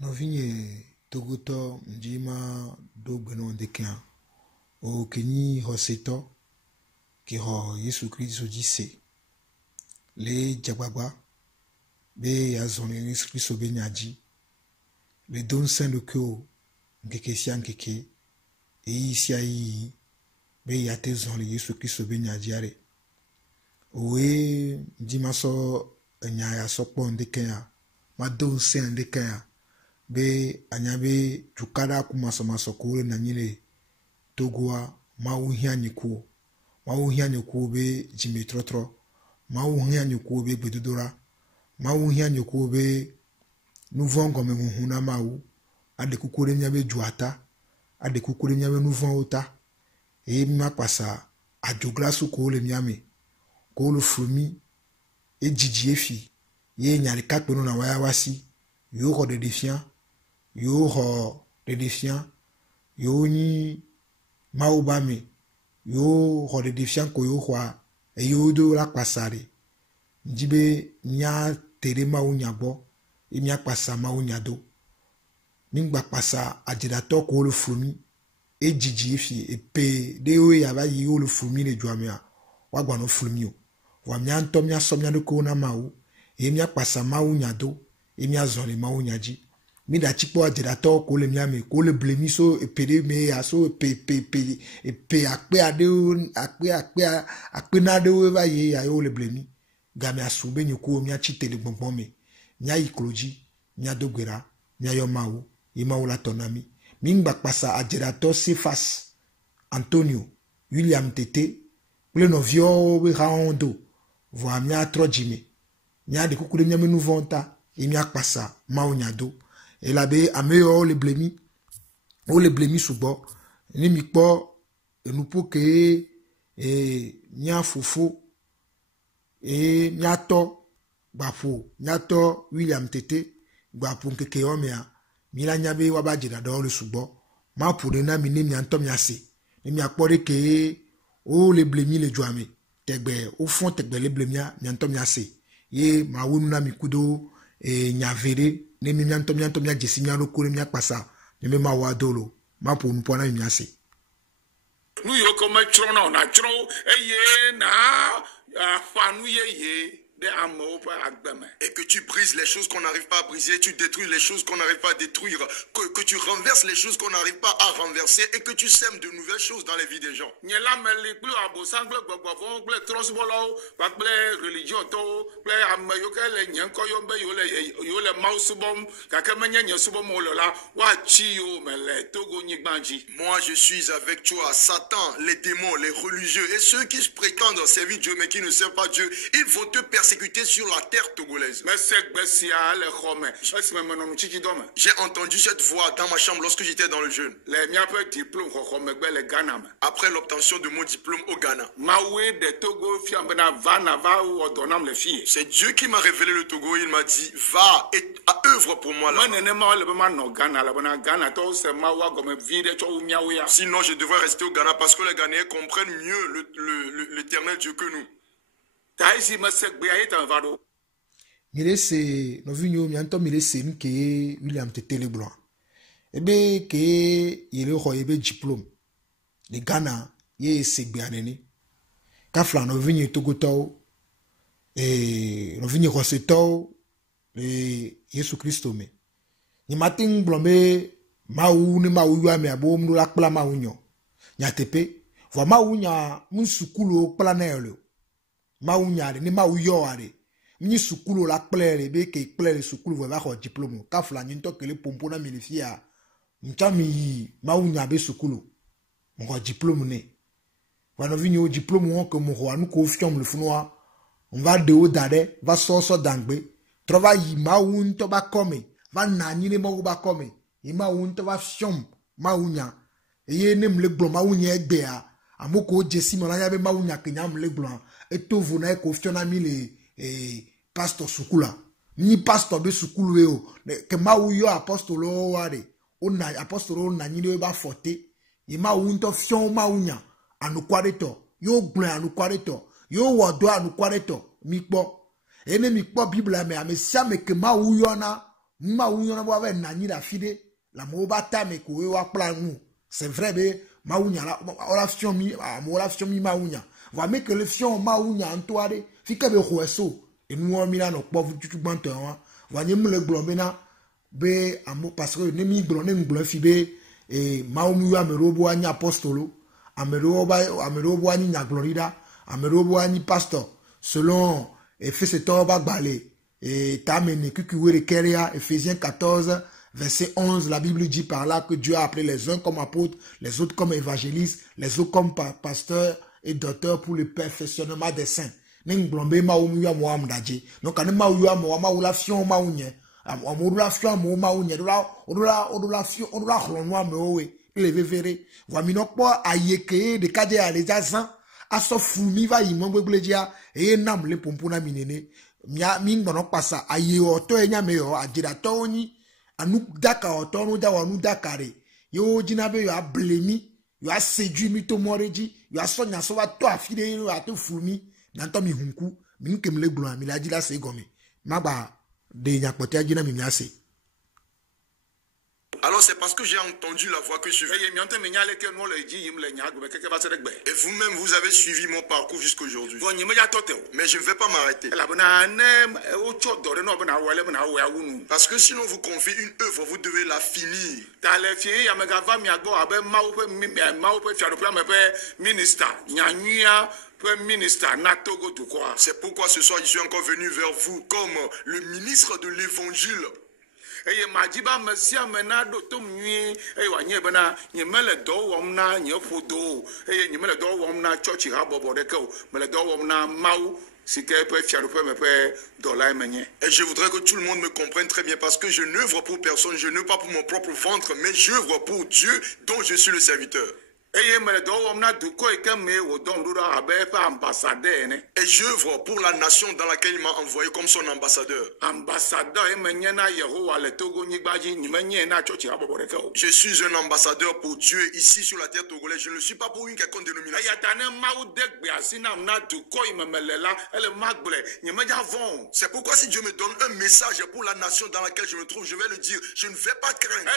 Novinye togoto mjima do beno dekia o keni hoseto ki ho Yesu Kristo jise le jagbagba be yazon Yesu Kristo be nyaji le don saint de ko ngeke sia ngeke e isi ayi be yate zon Yesu Kristo be nyaji are owe mjima so nya ya so pon dekia ma don saint dekia be anyabe tukada kumasomaso kule na nyile togoa mauhia nyikuo be jimetrotro mauhia nyikuo be bedudora mauhia nyikuo be nuvongo memuhuna mau ade kukure nyabe juata ade kukure nyabe nuvon ota e ma pasa ajograsu kule nyame kule frumi e jiji efi ye nyali kakpeno na waya wasi yo de défiant yo de défiant yo ni maubame yo de défiant ko yo kwa e yo do la pasare njibe nya tere mau nyabo e nya pasa mau nyado ningba pasa ajedato ko le fumi e jiji fi e pe de yo ya ba yo le fumi le juamia wa gba no fumi o wa mia nto mia so mia do ko na mau e mia pasa mau nyado e mia zone mau nyaji mi da chipo ajedato ko le miame ko le blemi so e pede me aso e akpe na de we ba ye ya yo le blemi game asube nyuko mi achite le gbongbon me nya ikloji nya dogwera nya yo mawu e mawu la tonami mi ngba pasa ajedato Cephas Antonio William Tete ple no vio we raondo vo mi atrojime nya de kukule nya me nouvonta e mi akpasa mawu nyado et là be ameyo le blemi subo ni mi po nous pour que nya fofo e nya to bafo nya to William Tete gbapo nkeke omea mi la nya be wa ba jira do le subo ma pour na mi ni mi anto mi ase ni mi apore ke o le blemi le joame tegbe au fond tegbe le blemia mi anto mi ase ye ma wonu na mi kudo nya vere ne mi mianto mia jesi mia lokore mia pasa ne me ma wa dolo ma po nu pona mi ase nu yo ko ma chro na chro eye na fa nu ye et que tu brises les choses qu'on n'arrive pas à briser, tu détruis les choses qu'on n'arrive pas à détruire, que tu renverses les choses qu'on n'arrive pas à renverser et que tu sèmes de nouvelles choses dans les vies des gens. Moi je suis avec toi, Satan, les démons, les religieux et ceux qui prétendent servir Dieu mais qui ne servent pas Dieu, ils vont te persécuter sur la terre togolaise. J'ai entendu cette voix dans ma chambre lorsque j'étais dans le jeûne. Après l'obtention de mon diplôme au Ghana. C'est Dieu qui m'a révélé le Togo. Il m'a dit, va et à œuvre pour moi là. Sinon je devrais rester au Ghana parce que les Ghanéens comprennent mieux l'éternel Dieu que nous. Mire se no vinyo mi anto mire se nke William Tete le blanc ebe ke yele ho ebe diplôme le Ghana ye segbe anene ka fla no vinyo togoto no vinyo hoseto le Yesu Kristo me ni matin blombe mawu ni mawu yo ame abo mnu la kpla mawu nyo nya tepe vo mawu nya musukulo kpla na yo maunyare ni mauyore ni sukulu la plere be ke plere sukulu vo ba ho diplôme ka fla ni to kele pompo na milifia mchami maunya be sukulu mo diplôme ne wana vini o diplôme won que mo ho anu ko fiom le funwa on va de o dade va so dangbe trova yi maun to ba come va na ni ne mo ba come yi maun to ba fiom maunya eye ne mle gbo maunya egbe a amoko jesi mo na ya be maunya kenya mle gbo et tout vous n'avez confiance mi le pasteur sukula ni pasteur be sukulu eo que mauyo apostolo ware ona apostolo na ni ba forte e maunto fion maunya anu kwareto yo gblin anu kwareto yo wodo anu kwareto mi po ene mi po bible me ame sia me que mauyo na ma ou yon abo nani la fide la mo bata me ko wa plan nous c'est vrai be ma ou nya la orafion mi ma ou nya va me que le fion ma ou nya antoade fi ke be khoeso et nous mi la no pauvre tu banto wa va nyem le glombe na be amo parce que ne mi glon fi be et ma ou mi wa me robo anya apostolo amerobo ani nya glorida amerobo ani pasteur selon Ephésiens toba balé et tamene kukuwere keria Ephésiens 14 verset 11 la Bible dit par là que Dieu a appelé les uns comme apôtres, les autres comme évangélistes, les autres comme pasteurs et docteurs pour le perfectionnement des saints. Ning blombe ma umu ya mo amdaje. Donc ane ma uya mo ma ula fion ma unye. Amorula fion mo ma unye. Odula fion odula khronwa me owe. Il est verré. Voiminokpo ayeke de kade a les azan. Aso fumi va imongwe bledia e nam le pompona minene. Mia mingonok pasa aye oto enya meyo adira to oni anu daka oto no da wanu dakare. Yo jinabe yo a blemi, yo a séduit mi to moreji, yo a sonya so wa to afide yo a to fumi. Nanto mi hunku, mi kem le gloire mi la di la se gomi. Maba de nyakpote ajina mi miase. Alors c'est parce que j'ai entendu la voix que je suis venu. Et vous-même, vous avez suivi mon parcours jusqu'aujourd'hui. Mais je ne vais pas m'arrêter. Parce que sinon vous confiez une œuvre, vous devez la finir. C'est pourquoi ce soir je suis encore venu vers vous comme le ministre de l'évangile. Eye majiba mesia menado to mwie eye wanye bana nyemele do womna nyefodo eye nyemele do womna church ha bobo de ko mele do womna mau sike pe fiaru pe me pe dollar menye. Et je voudrais que tout le monde me comprenne très bien parce que je n'œuvre pour personne, je n'œuvre pas pour mon propre ventre, mais j'œuvre pour Dieu dont je suis le serviteur. Et j'œuvre pour la nation dans laquelle il m'a envoyé comme son ambassadeur. Je suis un ambassadeur pour Dieu ici sur la terre togolaise. Je ne le suis pas pour une quelconque dénomination. C'est pourquoi si Dieu me donne un message pour la nation dans laquelle je me trouve, je vais le dire. Je ne vais pas craindre.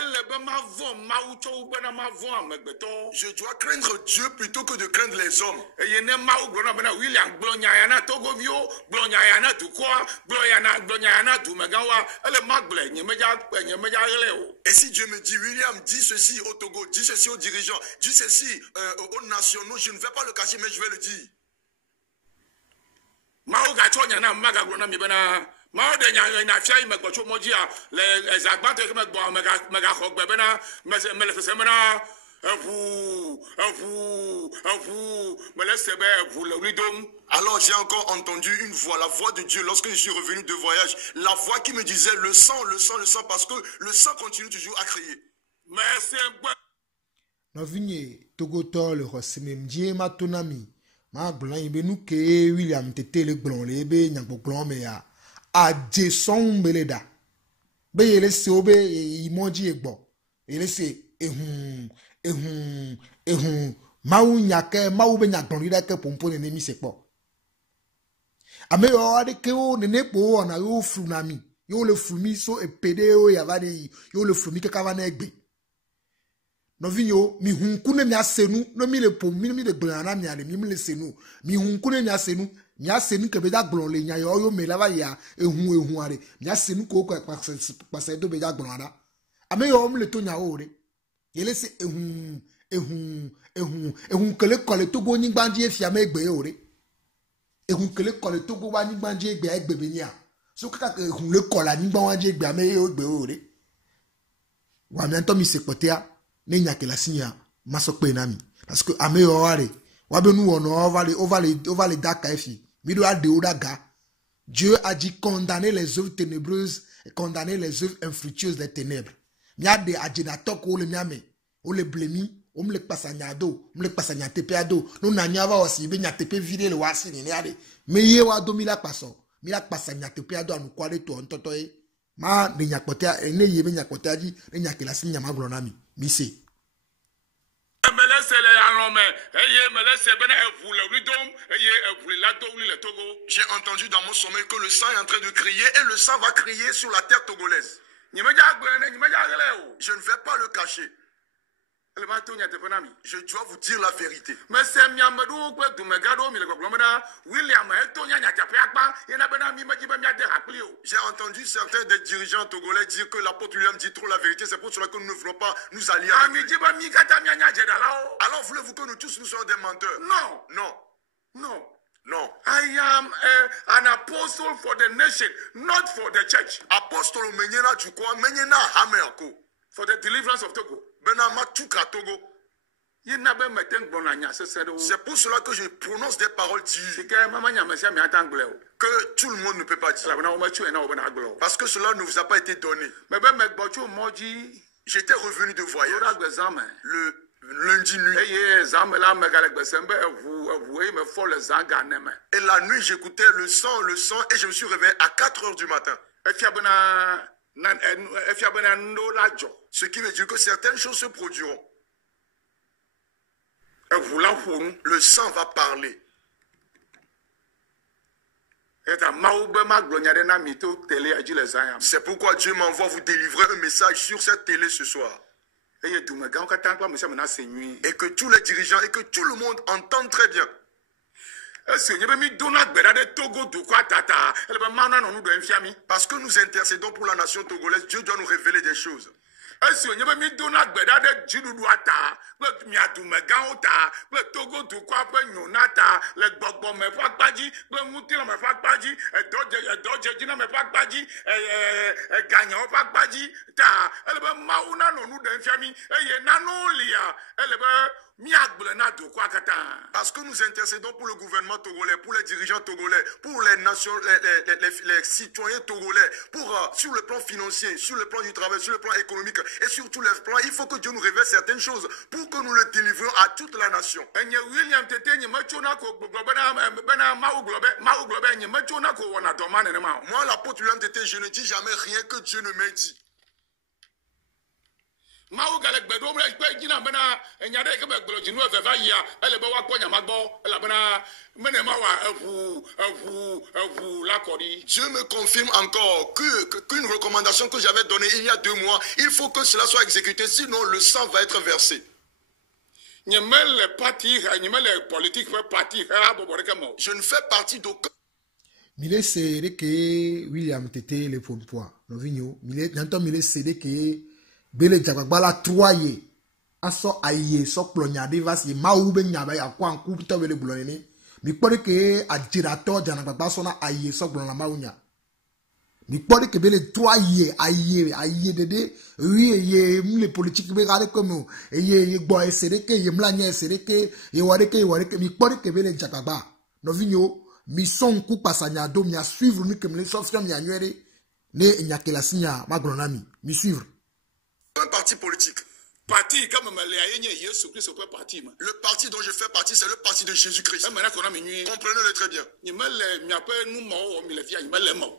Je dois craindre Dieu plutôt que de craindre les hommes. Et si Dieu me dit, William, dis ceci au Togo, dis ceci aux dirigeants, dis ceci aux nationaux, je ne vais pas le cacher, mais je vais le dire. Alors j'ai encore entendu une voix, la voix de Dieu lorsque je suis revenu de voyage, la voix qui me disait le sang, parce que le sang continue toujours à crier. Merci. Novinye Togoto le rosememdie matonami ma blanc ibe nou ke William tete le blanc le be nyangbo blanc me ya a Jason beleda be yele se obe imoji egbo yele se ehun mawu nyake mawu be nyagbon ida ke pompo ne mi sepo ame yo ade ke o ne po na yo flunami yo le flumi so epede o ya vade yo le flumi ke kava na egbe no vinyo mi hunkune mi asenu no mi le pom mi le glana mi ale mi le senu mi hunkune mi asenu ke be da glon le nya yo me lava ya ehun are mi asenu ko pase do be da glona ame yo mi le to nya o re yele se ehun kele kole togo ni gbandi efia me egbe o re ehun kele kole togo wa ni gbandi egbe be nya so kaka ehun le kola ni gbandi egbe ame egbe o re wa mi anto mi se potea nenya ke la sinya masokpe nami parce que ame yo are wa be nu wono over les daka efi mi do ade odaga Dieu a dit condamner les œuvres ténébreuses et condamner les œuvres infructueuses des ténèbres mi ade ajina toko le miame o le blemi o me le pasanyado me le pasanyate peado no na nyava osi be nyate pe vire le wasi ni ade me ye wa do mi la paso mi la pasanyate peado anu kware to ontoto e ma de nyakotea ene ye be nyakotea ji ne nyakela sinya magro nami mi se J'ai entendu dans mon sommeil que le sang est en train de crier et le sang va crier sur la terre togolaise. Nye me ja gbe ne nye me ja gele o. Je ne vais pas le cacher. Ele ma to nya te fena mi. Je dois vous dire la vérité. Me se mi amedo gbe du me gado mi le gbogbo na William e to nya nya jape akpa ye na be na mi me ji be mi ade hakli o. J'ai entendu certains des dirigeants togolais dire que l'apôtre William dit trop la vérité. C'est pour cela que nous ne voulons pas nous allier avec Ami lui. ji be mi kata mi nya je da la o. Alors voulez-vous que nous tous nous soyons des menteurs? No. Non, No. non. I am an apostle for the nation, not for the church. Apostole menyena chukwa menyena hameako. For the deliverance of Togo. Bena matuka Togo. Ye na be me ten gbon na nya sese do. C'est pour cela que je prononce des paroles dites Sike mama nya me sia mi atangle o. que tout le monde ne peut pas dire. La bana o ma chu e na o bana aglo. Parce que cela ne vous a pas été donné. Me be me gbo chu moji. J'étais revenu de voyage Ora gbe zame. le lundi nuit. Eye zame la me gale gbe sembe evu e me fo le zanga ne me. Et la nuit, j'écoutais le sang, et je me suis réveillé à 4 heures du matin. Efia bana ndo la jo. Ce qui veut dire que certaines choses se produiront. Evu la fonu. Le sang va parler. Eta mawu be ma glo nya de na mi to tele aji le zanya. C'est pourquoi Dieu m'envoie vous délivrer un message sur cette télé ce soir. Eye du me gan ka tan kwa me se me na senui. Et que tous les dirigeants et que tout le monde entendent très bien. Ese nye be mi dona gbeda de Togo du kwa tata. Ele be ma na no nu do enfia mi. Parce que nous intercédons pour la nation togolaise, Dieu doit nous révéler des choses. Esi onye be mi dona gbeda de jidudu ata le mi adume gan ota le Togo du kwa pe nyona ta le gbogbo me fa gbaji le muti me fa gbaji edoje jina me fa gbaji ganyan fa gbaji ta ele be mawu na no nu de nfiami eye na no lia ele be mi agble na du kwa kata. Parce que nous intercédons pour le gouvernement togolais, pour les dirigeants togolais, pour les nations, les citoyens togolais, pour sur le plan financier, sur le plan du travail, sur le plan économique et sur tous les plans. Il faut que Dieu nous révèle certaines choses pour que nous le délivrions à toute la nation. Enye William tete nye machona ko globe na mawu globe nye machona ko wona domane ne ma. Moi, l'apôtre William Tété, je ne dis jamais rien que Dieu ne m'ait dit. Mawu gale gbedo mle pe jina bena enya de ke be gbolo jinu efefa ya ele be wa kponya magbo ele bena mene ma wa evu la kodi. Dieu me confirme encore qu'une recommandation que j'avais donnée il y a 2 mois, il faut que cela soit exécuté, sinon le sang va être versé. Nye mele parti, nye mele politique fe parti ha bobo de kemo. Je ne fais partie d'aucun. Mile sede ke William Tété le pompoa. Novinho, mile sede ke bele jagbala troye aso aye so plonya devas ye mawu be nyaba ya kwa nku to bele blonene mi kpore ke ajirato jana gbagba so na aye so blona mawunya mi kpore ke bele troye aye dede wi ye mle politique be gare comme ye gbo esere ke ye mlanya esere ke ye ware ke mi kpore ke bele jagbagba no vinyo mi son ku pasanya do mi a suivre ni ke mi so fiam ya nywere ne nyakela sinya maglona mi suivre Un parti politique. Parti comme parti. Le parti dont je fais partie, c'est le parti de Jésus-Christ. Comprenez-le très bien.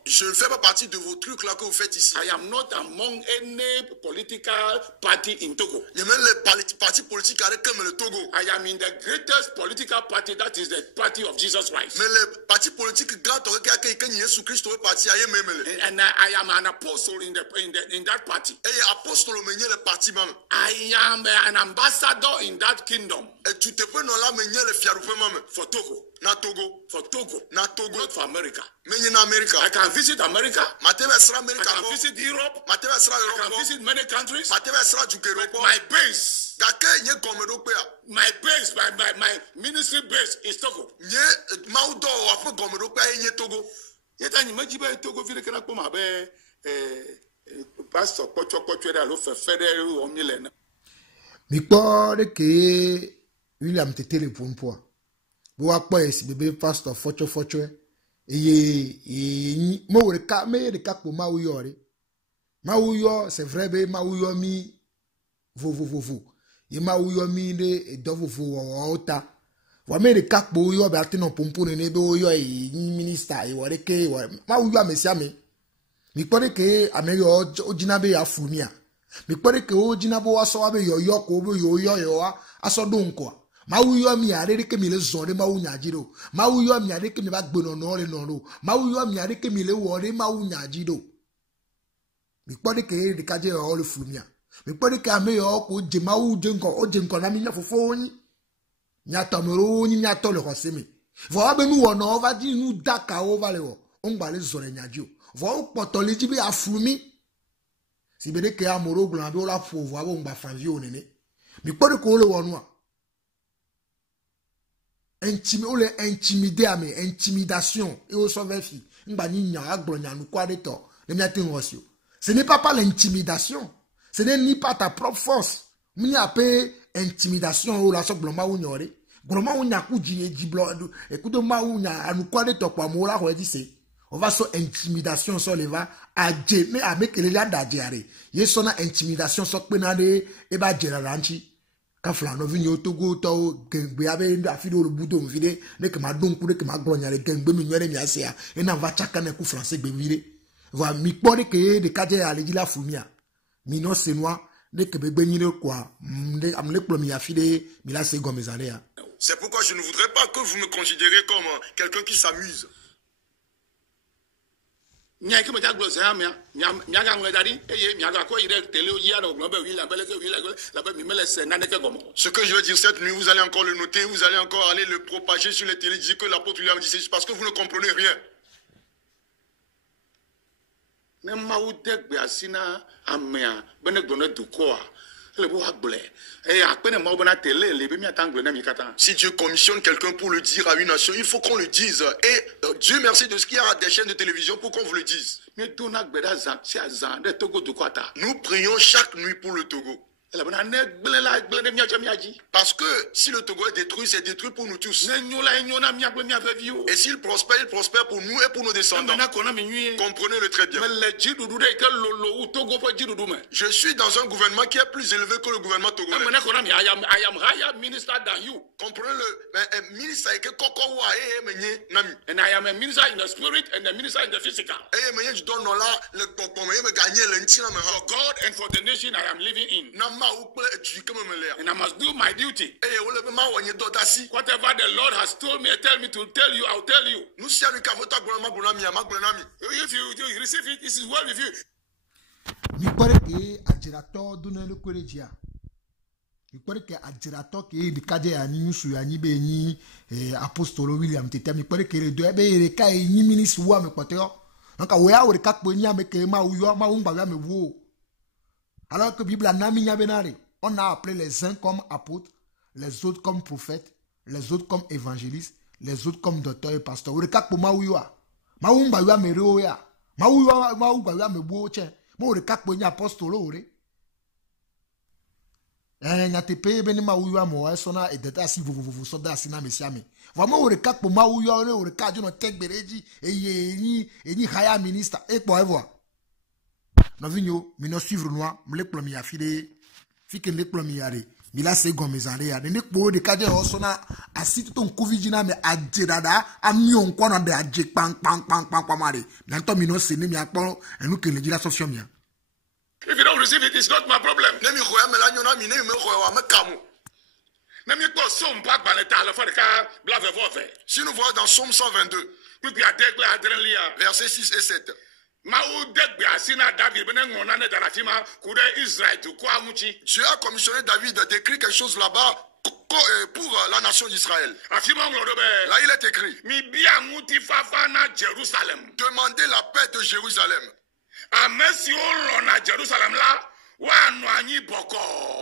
Je ne fais pas partie de vos trucs là que vous faites ici. I am not among any political party in Togo. Il y a même les partis politiques comme le Togo. I am in the greatest political party, that is the party of Jesus Christ. Mais les partis politiques grand Jésus-Christ parti and I am an apostle in that party. Et apostole le parti même. I am an ambassador in that kingdom. Et tu te peux non là le fiaroupe même for Togo. Na Togo. For Togo. Na Togo. Not for America. Mais in America. I can visit America. I can visit Europe. I can visit many countries. My base. My base, my ministry base is Togo. Yet I imagine Togo vile kana koma be pastor pocho da lo federal o milena. Mi pore ke William Tété le pompoa. Bo wa po esi bebe pastor focho eye mo re ka me de ka po mawuyo re. Mawuyo c'est vrai be mawuyo mi vo. Ye mawuyo mi de do vo ota. Wa me de ka po yo be atino pompo ne be oyo e minister e wore ke mawuyo amesia me. Mi pore ke ameyo ojina be ya fumia. Mi pore ke ojina bo aso abe yo ko be yo aso do nko. Mawuyo mi arere ke mi le zonre mawunya jiro. Mawuyo mi arere ke mi ba gbono no re no ro. Mawuyo mi arere ke mi le wore mawunya jiro. mi kpɔɖi ke ɖeka dze yɔ le flu mia mi kpɔɖi ke ame yɔ ko dze mawu dze ŋkɔ na mi nya fofowo nyi miatɔ me ɖewo nyi miatɔ le xɔse me vɔ wabe nu wɔnɔ va dzi nu dakawo va le wɔ ŋgba le zɔ le nya dzi o vɔ wo kpɔtɔ le dzi be aflu mi si be ɖeke ame ɖewo gblɔ be wola ƒo vɔ abe ŋgba fanvi o nene mi kpɔɖi ke wo le wɔ nua wole intimidé ame intimidation et wo sɔ vefi ŋgba nyi nya agblɔ nya nuku aɖe tɔ ne miate ŋu wɔsi o ce n'est pas l'intimidation ce n'est ni pas ta propre force mi ape intimidation o la sɔ gblɔ mawu nya ɖe gblɔ mawu nya ku dzi blɔ ekuto mawu nya anuku aɖe tɔ kpɔ amewo la xɔ edzi se on va sɔ intimidation sɔ le va adze ne ame kele la da adze are ye sɔna intimidation sɔ kpena ɖe eba dze ɖaɖa ŋtsi kafla no vinyo togo to gengbe abe afido le budo mvide ne ke ma don ku ne ke ma glo nya le gengbe mi nyere mi asia e na va chaka ne ku français gbe vide va mi kpori ke de kaje ale di la fumia mi no senwa ne ke be nyire kwa mde amle klo mi afide mi la se gomezane ya. C'est pourquoi je ne voudrais pas que vous me considérez comme quelqu'un qui s'amuse. Nya ke me ta glo sa mia nya ga ngwe dadi eye nya ga ko ire tele o ya no glo be wi la bele ke wi la be mi mele se na ne ke gomo. Ce que je veux dire cette nuit, vous allez encore le noter, vous allez encore aller le propager sur les télés, dire que l'apôtre William dit c'est parce que vous ne comprenez rien. Ne ma u de gbe asina amea be ne glo ne duko a le bo agble e akpene ma obana tele le be mi atangble na mi kata. Si Dieu commissionne quelqu'un pour le dire à une nation, il faut qu'on le dise. Et Dieu merci de ce qu'il y a des chaînes de télévision pour qu'on vous le dise. Nous prions chaque nuit pour le Togo. Parce que si le Togo est détruit, c'est détruit pour nous tous. Et s'il prospère pour nous et pour nos descendants. Comprenez-le très bien. Je suis dans un gouvernement qui est plus élevé que le gouvernement togolais. Comprenez-le. Ministre and I am a minister in the spirit and a minister in the physical. For God and for the nation I am living in. And I must do my duty. Whatever the Lord has told me, tell me to tell you, I'll tell you. If you receive it, this is well with you. Mi pare ke adjirato dona le korejia. Mi pare ke adjirato ke di kaje ani nusu ani be ni apostolo William Tete mi pare ke le do be re ka ni ministre wa me poteo. Nka we a we ka po ni ame ke ma uyo ma ungba ya me wo. Alors que Bible a nami nya benare. On a appelé les uns comme apôtres, les autres comme prophètes, les autres comme évangélistes, les autres comme docteurs et pasteurs. Ou rekak po mauwa. Maumba ya mereo ya. Mauwa ya mebo che. Mo rekak po nya apostolo ore. Nya te pe beni mauwa mo sona e deta si vovovo soda sina mesiame. Vraiment o rekak po mauwa ore o rekak no tek bereji e ni haya minister e po evo. No vinyo mi no suivre noa, mle plomi afide fike ne plomi yare. Mi la se gomezare ya. Ne po de kaje o sona asiti ton kuvijina me adjedada ami on kwa na de adje pang mare. Nanto mi no se ne mi akpon enu ke le dira sofio mia. If you don't receive it, it's not my problem. Ne mi khoya me la nyona mi ne mi khoya wa me kamu. Ne mi ko som pa baneta la fa de ka blave vove. Si nous voyons dans Somme 122, versets 6 et 7. Dieu a commissionné David d'écrire quelque chose là-bas pour la nation d'Israël. Là, il est écrit: demandez la paix de Jérusalem.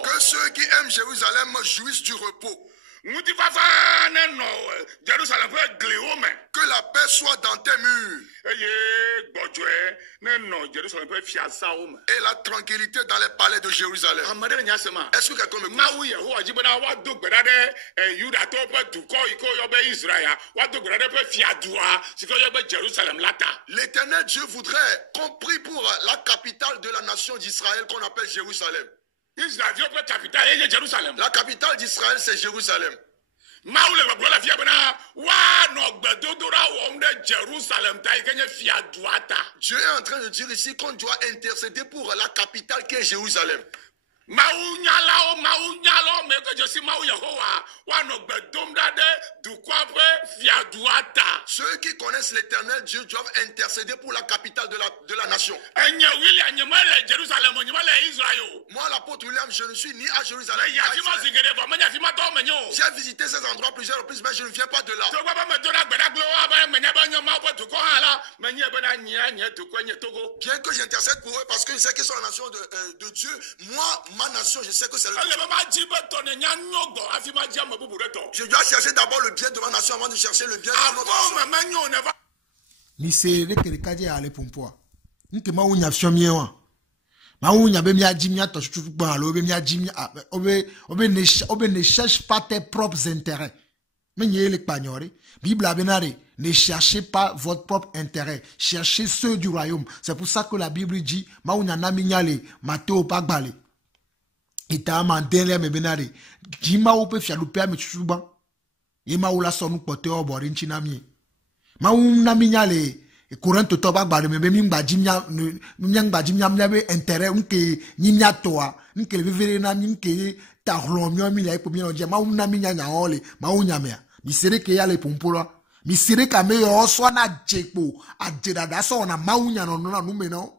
Que ceux qui aiment Jérusalem jouissent du repos. Que la paix soit dans tes murs. Et la tranquillité dans les palais de Jérusalem. Est-ce que quelqu'un me comprend? L'Éternel Dieu voudrait qu'on prie pour la capitale de la nation d'Israël qu'on appelle Jérusalem. La capitale d'Israël, c'est Jérusalem. Dieu est en train de dire ici qu'on doit intercéder pour la capitale qui est Jérusalem. Maunyalo, mais que je suis Mau Yahoua, Wanobedom Dade, du Quabre, Fiaduata. Ceux qui connaissent l'éternel Dieu doivent intercéder pour la capitale de la nation. Moi, l'apôtre William, je ne suis ni à Jérusalem. J'ai visité ces endroits plusieurs reprises, mais je ne viens pas de là. Bien que j'intercède pour eux parce que je sais qu'ils sont la nation de Dieu, moi, ma nation, je sais que c'est le Je dois chercher d'abord le bien de ma nation avant de chercher le bien de notre nation. Mise reke kaje ale pompoa. Nke ma unya fiomie wa. Ma unya be mi ajimia to chuchu gban alo be mi ajimia obe ne cherche pas tes propres intérêts. Mais n'y est l'Espagnol. Bible a benare, ne cherchez pas votre propre intérêt, cherchez ceux du royaume. C'est pour ça que la Bible dit, ma unya na minyale, Matteo pagbale. Et ta mandele me benare, jima ou pe fialupe me chuchuba. Et ma ou la sonu pote o borin chinami. Ma unya minyale, e courant to pagbale me be mingba jimia mnyabe intérêt unke nyimia toa, unke le vivere na minke ta hlomio mi la ipo mi no je ma unya minya nya ole, ma unya mea. Mi sere ke ya le pompola. Mi sere ka me yo so na jekpo ajedada so na maunya no na nume no.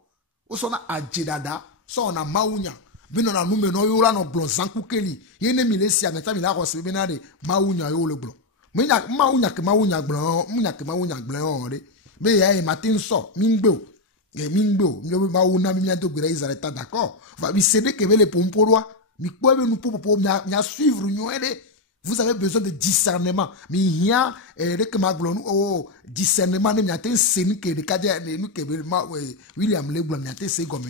O so na ajedada so na maunya. Bino na nume no yo la no blon zanku keli. Ye ne mi le si ameta mi la ko se be na de maunya yo le blon. Maunya ke maunya blon, maunya ke maunya blon de. Be ya e matin so mingbo. E mingbo, mi mauna mi to gbere Israël d'accord. Va mi sere ke be le pompola. Mi ko be nu popo mi a suivre nyoede. Vous avez besoin de discernement. Mais il y a discernement. Il y a un séni qui est William Leblon. Il y a un séni comme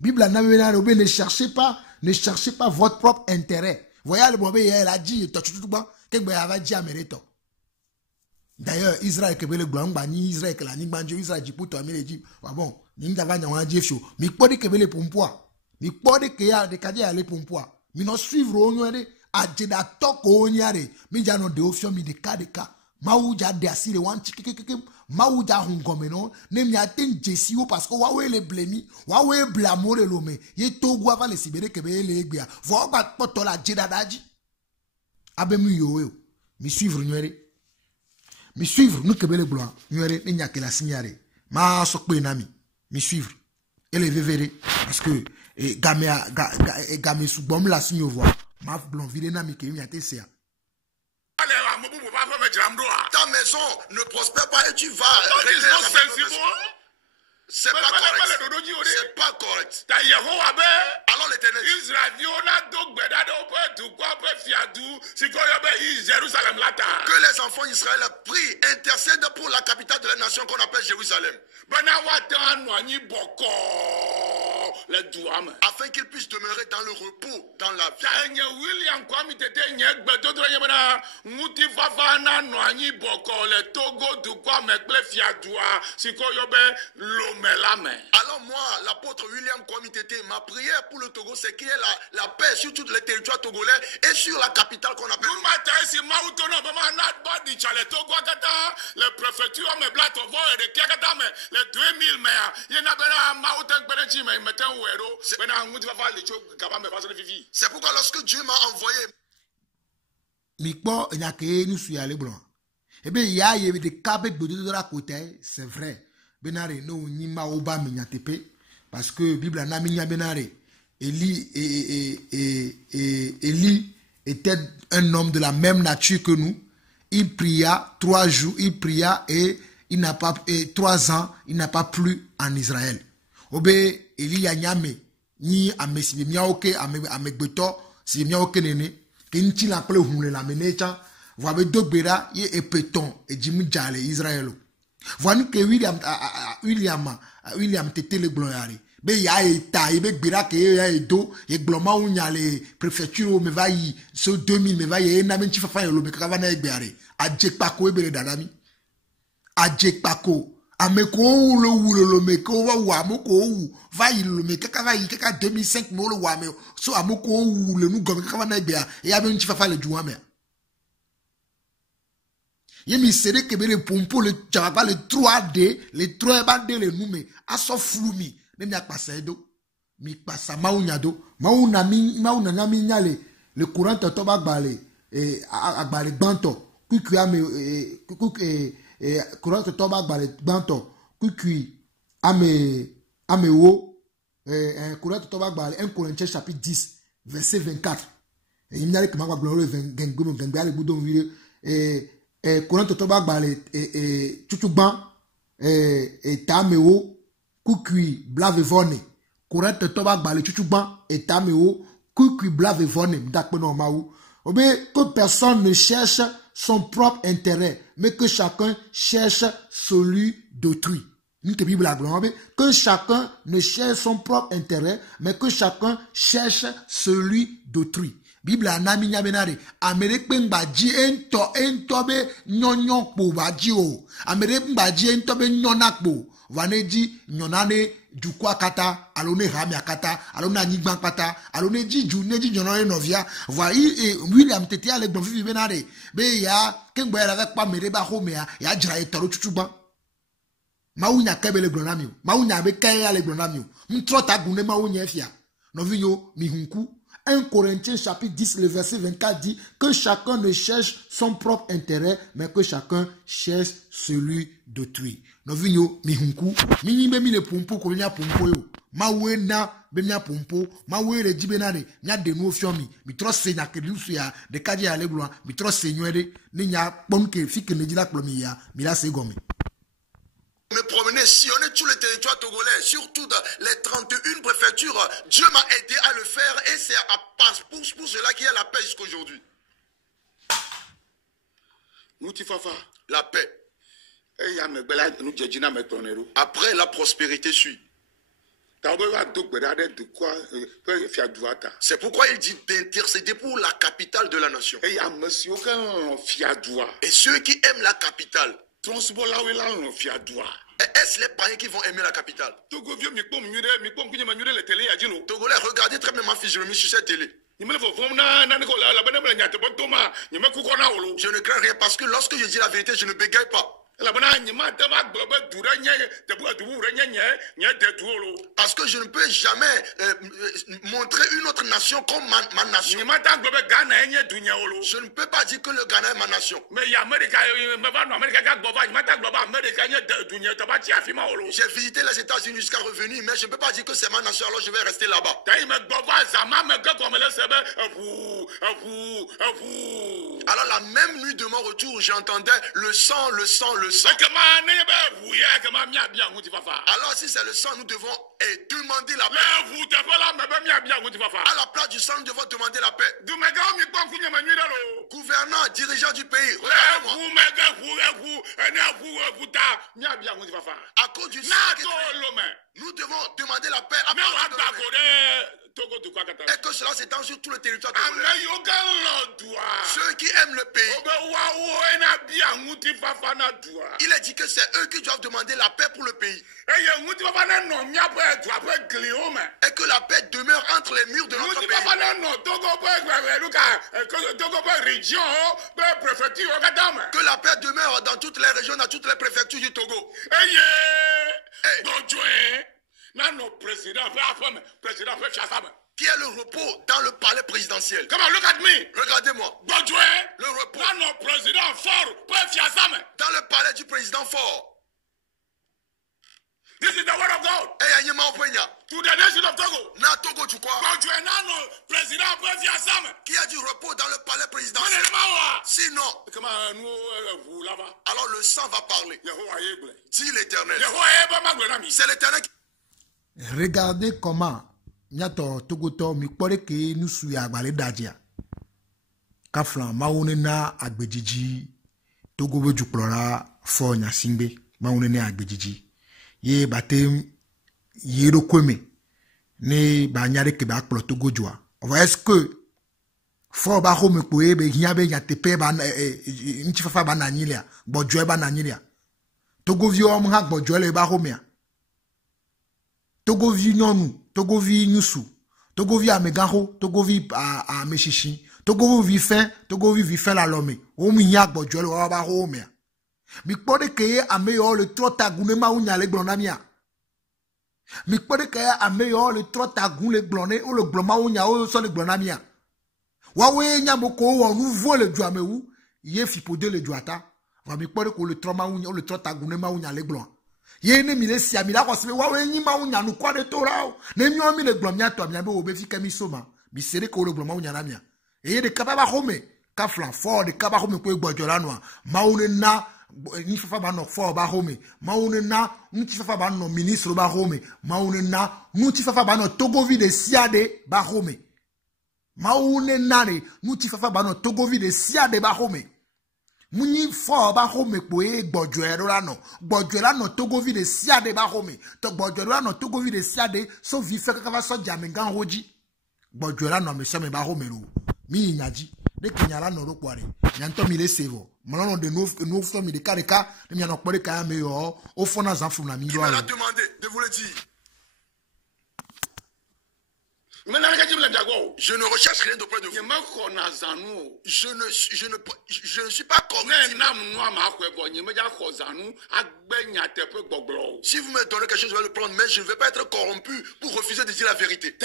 Bible ne cherchez pas votre propre intérêt. Voyez le bébé, il a dit, d'ailleurs, Israël qui est le blanc, Israël qui est le blanc, Israël qui est le blanc, bon, il y a un Dieu. Mais il y a des pompois. Mais il y a des pompois. Mais nous suivrons. Ajeda toko onyare mi jano de ofio mi de kadeka mauja de asire wan chikikiki mauja hungomeno ne mi aten jesio parce que wawe le blemi wawe blamore lome ye togu avant le sibere kebe le egbia vo ba poto la jeda daji abe mi yo mi suivre nyere mi suivre nu kebe le blanc nyere ni nyake la signare ma sokpe nami mi suivre et le vevere parce que game subom la signo voix ma blon vide na mi ke mi atese. Ta maison ne prospère pas et tu vas. C'est pas correct. C'est pas correct. Alors l'éternel que les enfants d'Israël prient, intercèdent pour la capitale de la nation qu'on appelle Jérusalem. Afin qu'ils puissent demeurer dans le repos, dans la vie. Alors moi, l'apôtre William Kwamitete, ma prière pour le Togo, c'est qu'il y ait la paix sur tous les territoires togolais et sur la capitale qu'on appelle. Les préfectures, les blattes, les 2000 maires, c'est pourquoi lorsque Dieu m'a envoyé, c'est vrai. Benare no nima oba minyatepe parce que Bible na minya benare Élie était un homme de la même nature que nous. Il pria 3 jours, il pria et il n'a pas 3 ans, il n'a pas plu en Israël. Obe Élie a nyame ni amesi miaoke amegbeto si miaoke nene kinchi la ple hunle la menecha voabe dogbera ye epeton e jimi jale Israël. Voyez que William tete le gloriari. Be ya eta be gbira ke ya edo ye gloma unya le préfecture me va yi so 2000 me va ye na menchi fafa yo me kava na egbeare ajekpako ebere dadami ajekpako ameko lo wulo lo me ko wa amoko wu va yi lo me kaka yi kaka 2005 me lo wa me so amoko wu le nu gomi kava na egbea ya menchi fafa le juwa me. Il me serait que les pompos, le tchavaba, le 3D, les 3D, les noumé, à son floumi, même y'a pas ça d'eau. mi passa maunyado mauna mi nyale le courant to ba gbale agbale gbanto kuku ame courant to ba gbale gbanto kuku ame wo courant to ba gbale 1 Corinthiens chapitre 10 verset 24 il nyale que ma gbalo gengbe budo wi courant to ba gbale tutugban tamewo kukui blave vone courant to ba gbale tutugban tamewo kukui blave vone dakpe no maou obe que personne ne cherche son propre intérêt mais que chacun cherche celui d'autrui. Nous Bible la gloire que chacun ne cherche son propre intérêt mais que chacun cherche celui d'autrui. Bible anami nyabenare amere pengbaji ento be nyonyon po baji o amere pengbaji ento be nyonakpo vaneji nyonane dukwa kata alone rami akata alone anigban kata alone ji ju neji nyonane novia vai William tete ale gbon fifi benare be ya kengbo ya avec pa mere ba home ya jira etoro chuchuban mawunya kebele gbonami o mawunya be kaya le gbonami o mtrota gunne mawunya fia novinyo mihunku 1 Corinthiens chapitre 10, le verset 24 dit que chacun ne cherche son propre intérêt, mais que chacun cherche celui d'autrui. Novinyo mihunku, minime mine pompo ko nya pompo yo. Mawe na be nya pompo, mawe le jibenare, nya de no fiomi, mi tro senya ke lusu ya de kaje ya legloa, mi tro senyoede, ni nya pomke fike ne jila plomi ya, mi la segomi. Me promener, sillonner tout le territoire togolais, surtout dans les 31 préfectures. Dieu m'a aidé à le faire et c'est pour cela qu'il y a la paix jusqu'aujourd'hui. La paix. Après, la prospérité suit. C'est pourquoi il dit d'intercéder pour la capitale de la nation. Et ceux qui aiment la capitale, est-ce les païens qui vont aimer la capitale? Togolais, regardez très bien ma physionomie sur cette télé. Je ne crains rien parce que lorsque je dis la vérité, je ne bégaye pas. Parce que je ne peux jamais montrer une autre nation comme ma nation. Je ne peux pas dire que le Ghana est ma nation. J'ai visité les États-Unis jusqu'à revenir, mais je ne peux pas dire que c'est ma nation, alors je vais rester là-bas. Alors la même nuit de mon retour, j'entendais le sang, le sang, le sang. Alors si c'est le sang, nous devons demander la paix. À la place du sang, nous devons demander la paix. Gouvernant, dirigeant du pays, à cause du sang, nous devons demander la paix. Et que cela s'étend sur tout le territoire togolais. Ceux qui aiment le pays, il est dit que c'est eux qui doivent demander la paix pour le pays. Et que la paix demeure entre les murs de notre pays. Que la paix demeure dans toutes les régions, dans toutes les préfectures du Togo. Qui est le repos dans le palais présidentiel? Regardez-moi. Le repos dans le palais du président fort. This is the word of God. To the nation of Togo. Qui a du repos dans le palais présidentiel? Sinon, alors le sang va parler. Dit l'Éternel. C'est l'Éternel qui... Regardez comment nyato togoto mi kpore ke nusu ya gbale dajia kaflan maune na agbejiji togo beju plora fo nya singbe maune na agbejiji ye batem yero kweme ne ba nyare ke ba kplo togo jua est-ce que fo ba ho me poe be hiabe nya tepe ba nchi fafa ba na nyilia bojo ba na nyilia togo vi o mha bojo le ba ho me Togo vi nyonu, Togo vi nyusu, Togo vi amegaho, Togo vi a meshishi, Togo vi fin la lome. O mi yak bojo le wa ba ho me. Mi kpode ke ame yo le trota gune ma unya le glonamia. Mi kpɔɖe ke ame yawo le trɔ ta gun le gblɔ ne wo le gblɔ mawu nya wo sɔ le gblɔ na mia. Wawoe nya mo ko wɔ nu vo le dua me wu ye fiƒode le dua ta. Va mi kpɔɖe ko le trɔ mawu nya wo le trɔ ta gun ne mawu nya le gblɔ. Ye ne mi le sia mi la xɔ se wawoe nyi mawu nya nu kɔ de to ra o. Ne mi mi le gblɔ mia tɔ mia be wo be fi ke mi so ma. Mi se de ko le gblɔ mawu nya na mia. Eye de kaba ba xome ka flan fort de kaba xome ko gbɔdzɔ la noa. Mawu ne na ni fafa ba no fort ba xome. Mawu ne na nuti fafa ba no ministre ba xome. Mawu ne na nuti fafa ba no Togovi de siade ba xome. Mawu ne na ne nuti fafa ba no Togovi de siade ba xome. Muni fort ba xome ko e gbɔdzɔ la no. Gbɔdzɔ la no Togovi de siade ba xome. To gbɔdzɔ la no Togovi de siade so vi fe ka va so jamengan hoji. Gbɔdzɔ la no me se me ba xome lo. Mi nyaji de kinyala no ro kware. Nyanto mi le sevo. Maintenant, de nous sommes des cas, il y a un peu de cas, mais au fond, dans un fond, la Qui m'a demandé de vous le dire. Je ne recherche rien auprès de vous. Je ne suis pas corrompu. Si vous me donnez quelque chose, je vais le prendre, mais je ne vais pas être corrompu pour refuser de dire la vérité.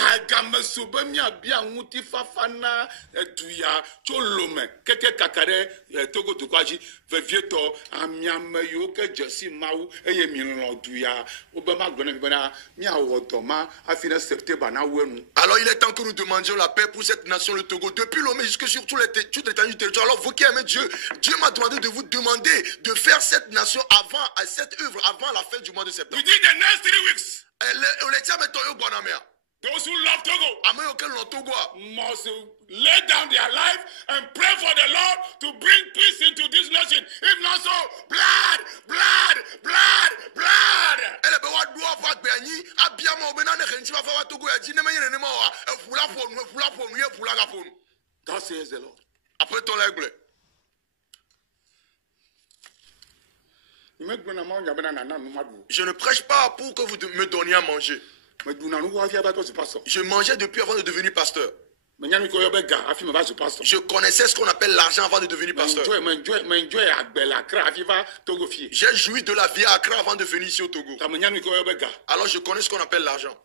Alors il est temps que nous demandions la paix pour cette nation, le Togo, depuis Lomé jusque sur toute l'étendue du territoire. Alors vous qui aimez Dieu, Dieu m'a demandé de vous demander de faire cette nation avant, cette œuvre avant la fin du mois de septembre. Within the next 3 weeks, those who love Togo must lay down their life and pray for the Lord to bring peace into this nation. If not so, blood, blood, blood, blood. God says the Lord. Après ton l'aigle. Je ne prêche pas pour que vous me donniez à manger. Je mangeais depuis avant de devenir pasteur. Je connaissais ce qu'on appelle l'argent avant de devenir pasteur. J'ai joui de la vie à Accra avant de venir ici au Togo. Alors je connais ce qu'on appelle l'argent.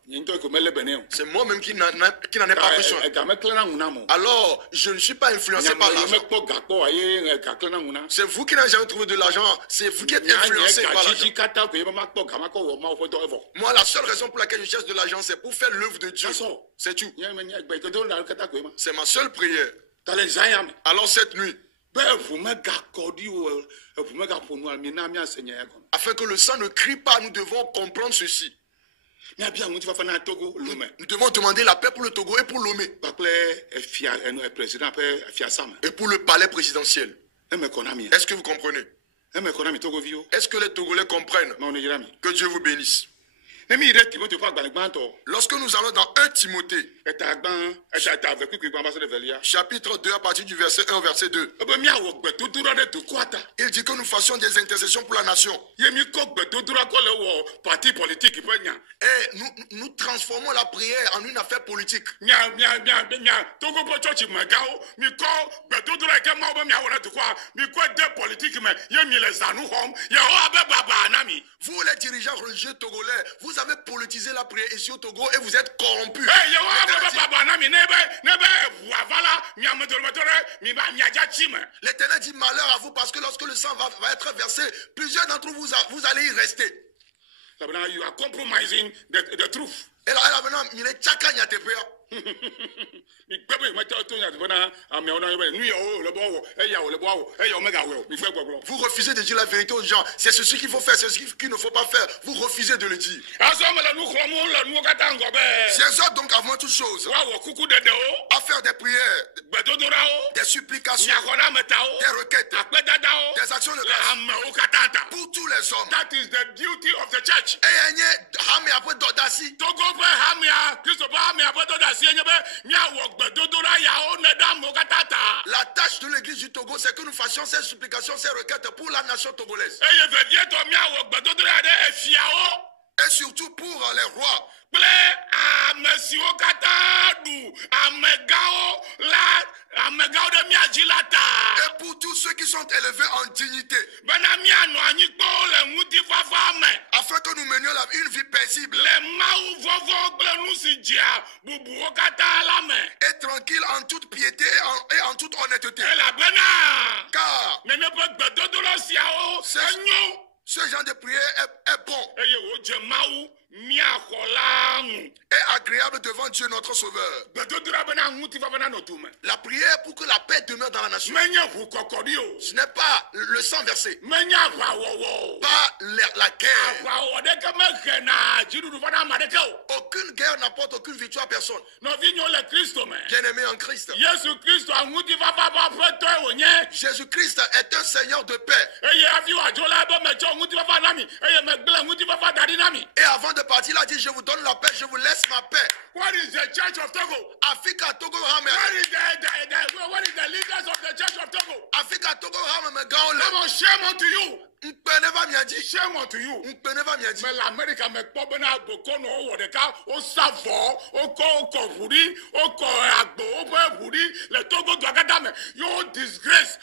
C'est moi-même qui n'en ai pas besoin. Alors je ne suis pas influencé par l'argent. C'est vous qui n'avez jamais trouvé de l'argent. C'est vous qui êtes influencé par l'argent. Moi, la seule raison pour laquelle je cherche de l'argent, c'est pour faire l'œuvre de Dieu. C'est tout. C'est ma seule prière. Alors cette nuit, afin que le sang ne crie pas, nous devons comprendre ceci. Nous devons demander la paix pour le Togo et pour Lomé. Et pour le palais présidentiel. Est-ce que vous comprenez? Est-ce que les Togolais comprennent? Que Dieu vous bénisse. Lorsque nous allons dans 1 Timothée, chapitre 2 à partir du verset 1 au verset 2, il dit que nous fassions des intercessions pour la nation. Et nous transformons la prière en une affaire politique. Vous les dirigeants religieux togolais, vous avez politisé la prière ici au Togo et vous êtes corrompus. L'Éternel dit malheur à vous parce que lorsque le sang va être versé, plusieurs d'entre vous, vous allez y rester. You are compromising the truth. Et là maintenant, il est tchakanya te père. Vous refusez de dire la vérité aux gens. C'est ce qu'il faut faire, c'est ce qu'il ne faut pas faire. Vous refusez de le dire. J'exhorte donc avant toute chose à faire des prières, des supplications, des requêtes, des actions de grâce pour tous les hommes. That is the duty of the church. La tâche de l'église du Togo, c'est que nous fassions ces supplications, ces requêtes pour la nation togolaise. Et surtout pour les rois, kple ame siwo katã ɖu amegãwo la amegãwo ɖe mía dzi la ta. Et pour tous ceux qui sont élevés en dignité, bena míanɔ anyi kpɔ le ŋutifafa me. afin que nous menions une vie paisible le mawu vɔvɔ kple nu si dzia bubuwo katã la me. et tranquille en toute piété et en toute honnêteté. elabena Car nene ƒe gbedodoɖa siawo enyo. ce genre de prière est bon eye wodze mawu mía xɔ la ŋu. et agréable devant Dieu notre Sauveur. gbedodoɖa bena ŋutifafa nanɔ du me. La prière pour que la paix demeure dans la nation. menye ʋu kɔkɔɖi o. Ce n'est pas le sang versé, menye aʋawɔwɔ o. pas la guerre. aʋawɔwɔ ɖeke mehena dziɖuɖu va na ame ɖeke o. Aucune guerre n'apporte aucune victoire à personne. nɔvi nyo le kristo me. Bien-aimé en Christ, yesu kristo ŋutifafa ƒe aƒetɔe wònye. Jésus-Christ est un Seigneur de paix. eye hafi wòadzo la be metsɔ ŋutifafa na mi eye megblẽ ŋutifafa da ɖi na mi. Et avant de partir, il a dit, je vous donne la paix, je vous laisse ma paix. What is the church of Togo? Africa Togo Rame. What is the leaders of the church of Togo? Africa Togo Rame me gaole. Come on, shame unto you. Mpene va miadi. Shame unto you. Mpene va miadi. Mais l'Amérique me kpɔ bena gboko nɔ wowɔ ɖeka wosa vɔ wokɔ ʋu ɖi wokɔ agbo woƒe ʋu ɖi le Togo dua katã me yo disgrace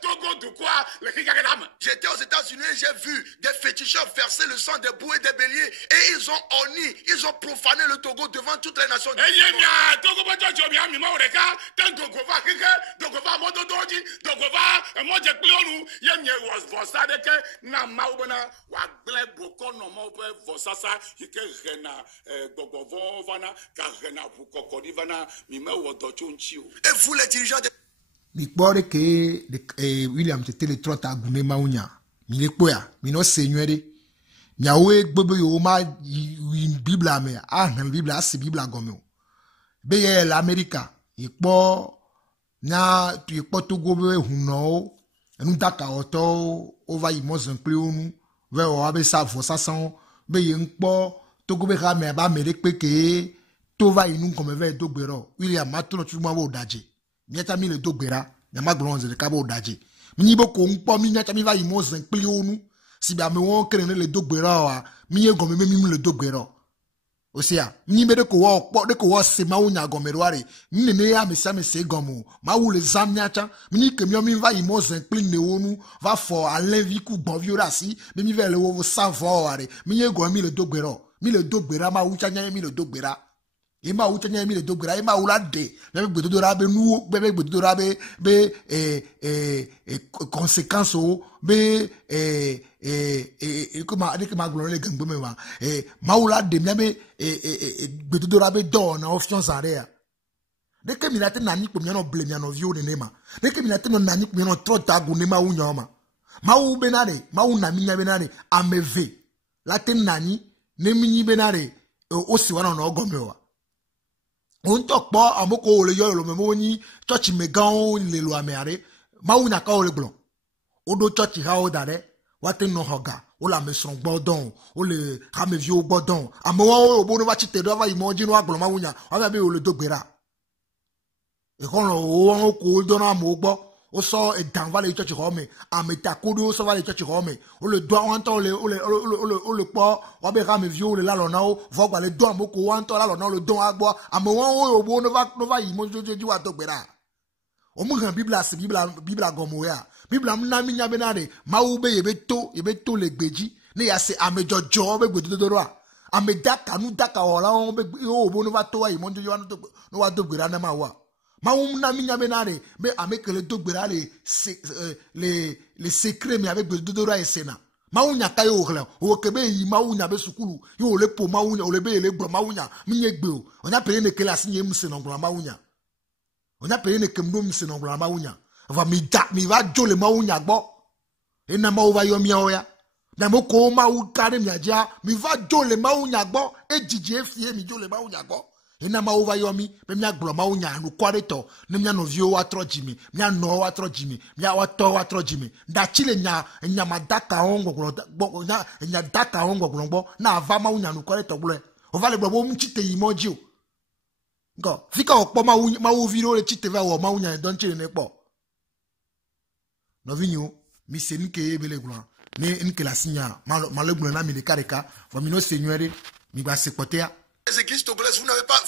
Togo dukɔa le xixia katã me. J'étais aux États-Unis et j'ai vu des féticheurs verser le sang des boucs et des béliers et ils ont honni, ils ont profané le Togo devant toutes les nations du eye monde. mia Togo ƒe tsɔtsɔ mia mi ma wo ɖeka te dogo va xixe dogo va mɔdodowo dzi dogo va emɔdze kpliwo nu ye mie wɔ vɔsa ɖeke na mawu bena wòagblẽ gbokɔnɔmawo ƒe vɔsasa yi ke hena gbɔgbɔ vɔwo vana gahena ʋukɔkɔɖi vana mi mewɔ dɔ tso ŋuti o. Et vous les dirigeants des... mi kpɔ ɖe ke William tete le trɔ ta gu ne mawu nya mi le kpɔ ya mi nɔ se nyuie ɖe miawoe gbogbo yiwo ma yi bibla me ahlẽ bibla asi bibla gɔme o be ye le Amerika yi kpɔ Togo be hunɔwo enudakawɔtɔwo wova yi mɔzɔn kpli wo nu ve wɔwa be sa vɔ sasawo be ye ŋkpɔ Togo be xame abe ame ɖe kpe ke to va yi nu gɔme ve do gbe rɔ William ma to nɔ tutu ma be o dadze miata mi le do gbe ra nyama gblɔ wɔn ze ɖeka be o dadze mi be ko ŋkpɔ mi miata mi va yi mɔzɔn kpli wo nu si be amewo kele ne le do gbe rɔ wa mi ye gɔme be mi le do gbe rɔ osia mi be de ko wɔ kpɔ de ko wɔ se mawu nya gɔme ɖoa re mi nene ame sia ame se gɔme o mawu le zam miatsa mi ke mi va yi mɔzɔn kpli newo nu va fɔ alẽvi ku gbɔviwo ɖe asi be mi va le wo sa vɔ wa re mi ye gɔme mi le do gbe rɔ mi le do gbe ra mawu tsa nya mi le do gbe ra ye mawu tsa nya mi le do gbe ra ye mawu la de be gbedodo ra be nuwo be gbedodo ra be conséquences o be koma gblɔ le gangbe me wa mawu la de mia be gbedodo ra be dɔ na option za re ya de ke mi na te nani kpo mia no ble mia no viwo ne ma de ke mi na te no nani kpo mia no trɔ ta gu ne mawu nya ma mawu be na re mawu na mi nya be na re ameve la te nani ne mi nyi be na re o si wa no gɔme wa on to kpɔ amoko o le yɔ lo me mo nyi church me gan le lo ame are mawu nya ka o le gblɔ o do church ha o da re wa te no hoga o la me sron gbɔ dɔn o le ha me vi o gbɔ dɔn amewo o bo no va chite do va yi mo dzi no agblɔ mawu nya o be o le do gbera e kon lo o ko do na mo gbɔ o sɔ edan va le church ho me ameta kodo o sɔ va le church ho me o le do an to le kpɔ o be ha me vi o le la lo na o vo gba le do amoko an to la lo na o le do agbɔ amewo o bo no va yi mo jojo wa do gbera o mu han bibla gɔmo ya bibla na mi nya be na re mawu be ye be to le gbeji ne ya se amejojo be gbedodo a amedaka nu daka wala o be o bo no va to wa yi mo jojo no wa do gbera na ma wa mawu na mi nya be na re be amekele do gbera le secret mi ave gbedodo ra esena mawu nya ka yo hla o ke be yi mawu nya be sukulu yo le po mawu nya o le be le gbo mawu nya mi nye gbe o onya pere ne kele asinye mse no gbo mawu nya onya pere ne kemdo mse no gbo mawu nya va mi va jo le mawu nya gbɔ ena mawu va yɔ mia ya na mo ko mawu kare mia dia mi va jo le mawu nya gbɔ ejiji efie mi jo le mawu nya gbɔ ena mawu va yɔ mi be mia gblɔ mawu nya nu kɔre tɔ ne mia noviwo wa trɔ dzimi mia nɔ wa trɔ dzimi mia wa tɔ wa trɔ dzimi datsi le nya ma daka wo gbɔgblɔ nya daka wo gbɔgblɔ gbɔ na ava mawu nya nu kɔre tɔ gblɔe o va le gblɔ bo mtsi te yi mɔ dzi o nkɔ fika o kpɔ mawu vi ɖewo le tsi te va wɔ mawu nya dɔn tsi ne kpɔ novinho mi se nke be le gblɔ ne nke la sinya ma le gblɔ na mi ɖeka vɔ mi no se nyuie ɖe Mi va se poter. Les églises togolaises, vous n'avez pas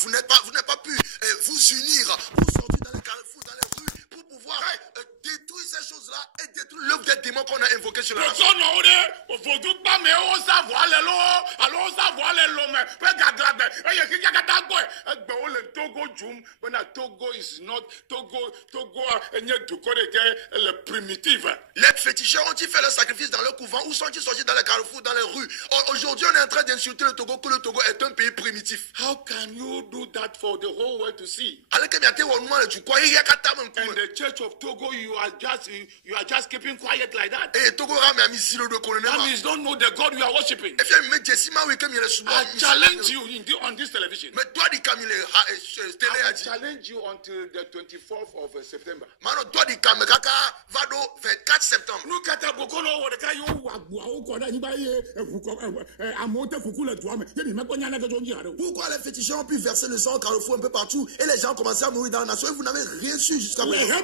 pu vous unir pour sortir dans les carrefours, dans les rues, pour pouvoir détruire ces choses-là et détruire l'œuvre des démons qu'on a invoqué sur la nation. Les féticheurs ont-ils fait le sacrifice dans le couvent ou sont-ils sortis dans les carrefours, dans les rues? Aujourd'hui, on est en train d'insulter le Togo, que le Togo est un pays primitif. How can you do that for the whole world to see? And the Church of Togo, you are just keeping quiet like that. That That means you don't know the God you are worshiping. I challenge you on this television. I challenge you until the 24th of September. Look at the Bokono, what the guy you Pourquoi les féticheurs ont pu verser le sang au carrefour un peu partout et les gens ont commencé à mourir dans la nation et vous n'avez rien su jusqu'à présent?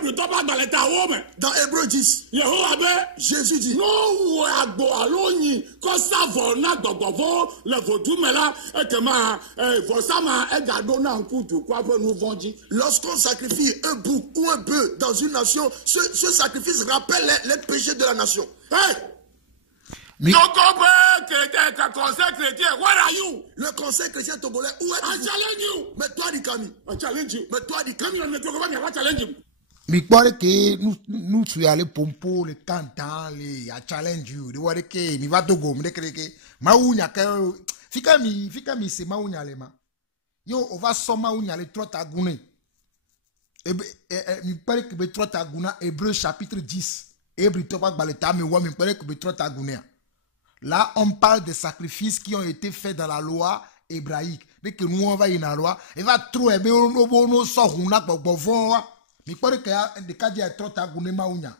Dans Hébreux 10, Jésus dit lorsqu'on sacrifie un bouc ou un bœuf dans une nation, ce sacrifice rappelle les péchés de la nation. Hey! Mi- Conseil chrétien, where are you? Le conseil chrétien togolais, où I êtes-vous? challenge you. Mais toi, Dikami. I challenge you. Mais toi, Dikami. I challenge you. Mi crois que nous tu aller pompo le cantant les a challenge you de voir que mi va Togo me de que maunya que fika mi c'est maunya le ma yo on va so maunya le trop agune e mi pare que be trop aguna Hébreux chapitre 10 Hébreux to pas baleta me wa mi pare que be trop agune. Là on parle des sacrifices qui ont été faits dans la loi hébraïque. Dès que nous on va dans la loi, il va trouver be no so huna gbogbo mi kpɔre ke de kadi a trɔ ta gune mawu nya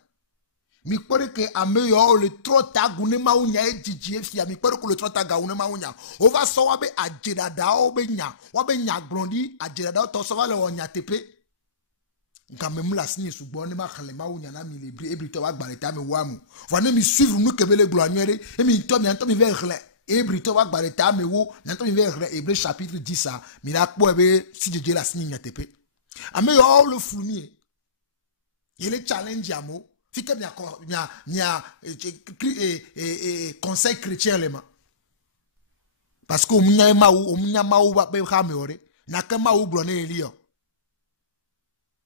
mi kpɔre ke ame yawo le trɔ ta gune mawu nya e dzidzi efia mi kpɔre ke le trɔ ta gune mawu nya o va sɔ wa be adzedadawo be nya wa be nya gblɔɖi adzedadawo tɔ sɔ va le wɔ nya teƒe nka me mu le asi nye sugbɔ ne ma xlẽ mawu nya na mi le ebritɔ wa gbalẽ ta me wa mu vɔ ne mi suivre nu ke be le gblɔ anyuie ɖe emi ŋutɔ mi ŋutɔ mi va xlẽ ebritɔ wa gbalẽ ta me wo ŋutɔ mi va xlẽ Hébreux chapitre 10 mi la kpɔe be si dzedze le asi nye nya teƒe ame yawo le flu mi il est challenge à moi. Fika mia conseil chrétien le ma. Parce que omunya maou ba be ha me ore. Na ka maou blone elio.